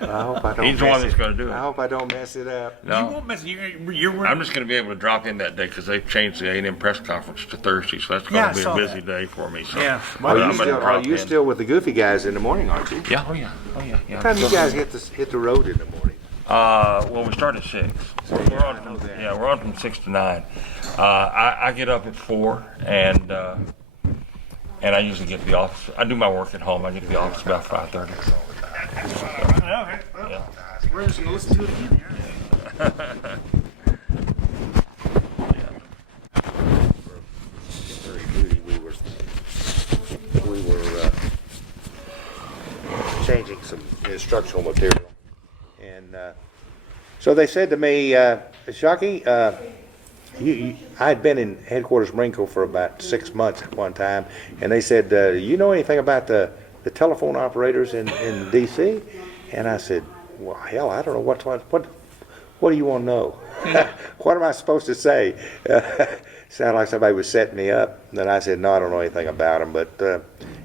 I hope I don't. He's the one that's going to do I it. hope I don't mess it up. You No, won't mess. You're I'm just going to be able to drop in that day because they've changed the A&M press conference to Thursday, so that's going Yeah, I to be saw a busy that. day for me. So Yeah. Are I'm you, gonna drop in. still with the goofy guys in the morning, aren't you? Yeah, oh yeah. What time do you guys hit the road in the morning? Well, we start at 6. We're on from, we're on from 6 to 9. I get up at 4, and I usually get to the office. I do my work at home. I get to the office about 5:30. Okay. Well, we're just gonna listen to it again here. We were changing some instructional material, and so they said to me, Shockey, I had been in headquarters Marine Corps for about 6 months at one time, and they said, you know anything about the telephone operators in D.C.? And I said, well, hell, I don't know. What do you want to know? What am I supposed to say? Sounded like somebody was setting me up. And I said, no, I don't know anything about them. But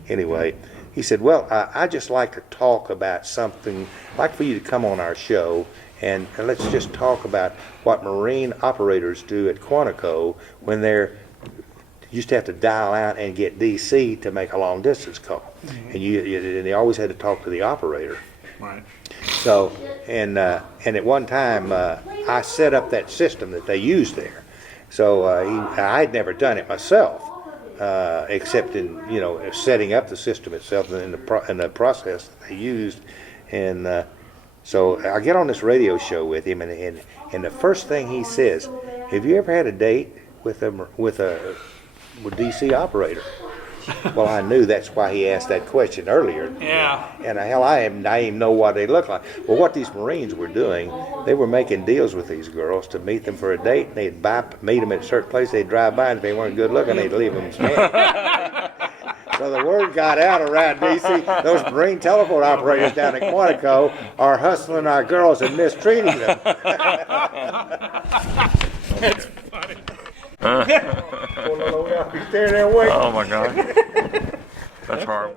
anyway, he said, well, I'd just like to talk about something, I'd like for you to come on our show, and let's just talk about what Marine operators do at Quantico when they're used to have to dial out and get DC to make a long distance call. Mm-hmm. And they always had to talk to the operator. Right. So, and at one time, I set up that system that they used there. So I'd never done it myself, except in setting up the system itself and in the process that they used. And so I get on this radio show with him, and the first thing he says, "Have you ever had a date with a DC operator?" Well, I knew that's why he asked that question earlier. Yeah. And hell, I didn't even know what they looked like. Well, what these Marines were doing, they were making deals with these girls to meet them for a date. And they'd meet them at a certain place. They'd drive by, and if they weren't good looking, they'd leave them standing. So the word got out around D.C. Those Marine telephone operators down at Quantico are hustling our girls and mistreating them. That's funny. I'll be standing there waiting. Oh my God. That's horrible.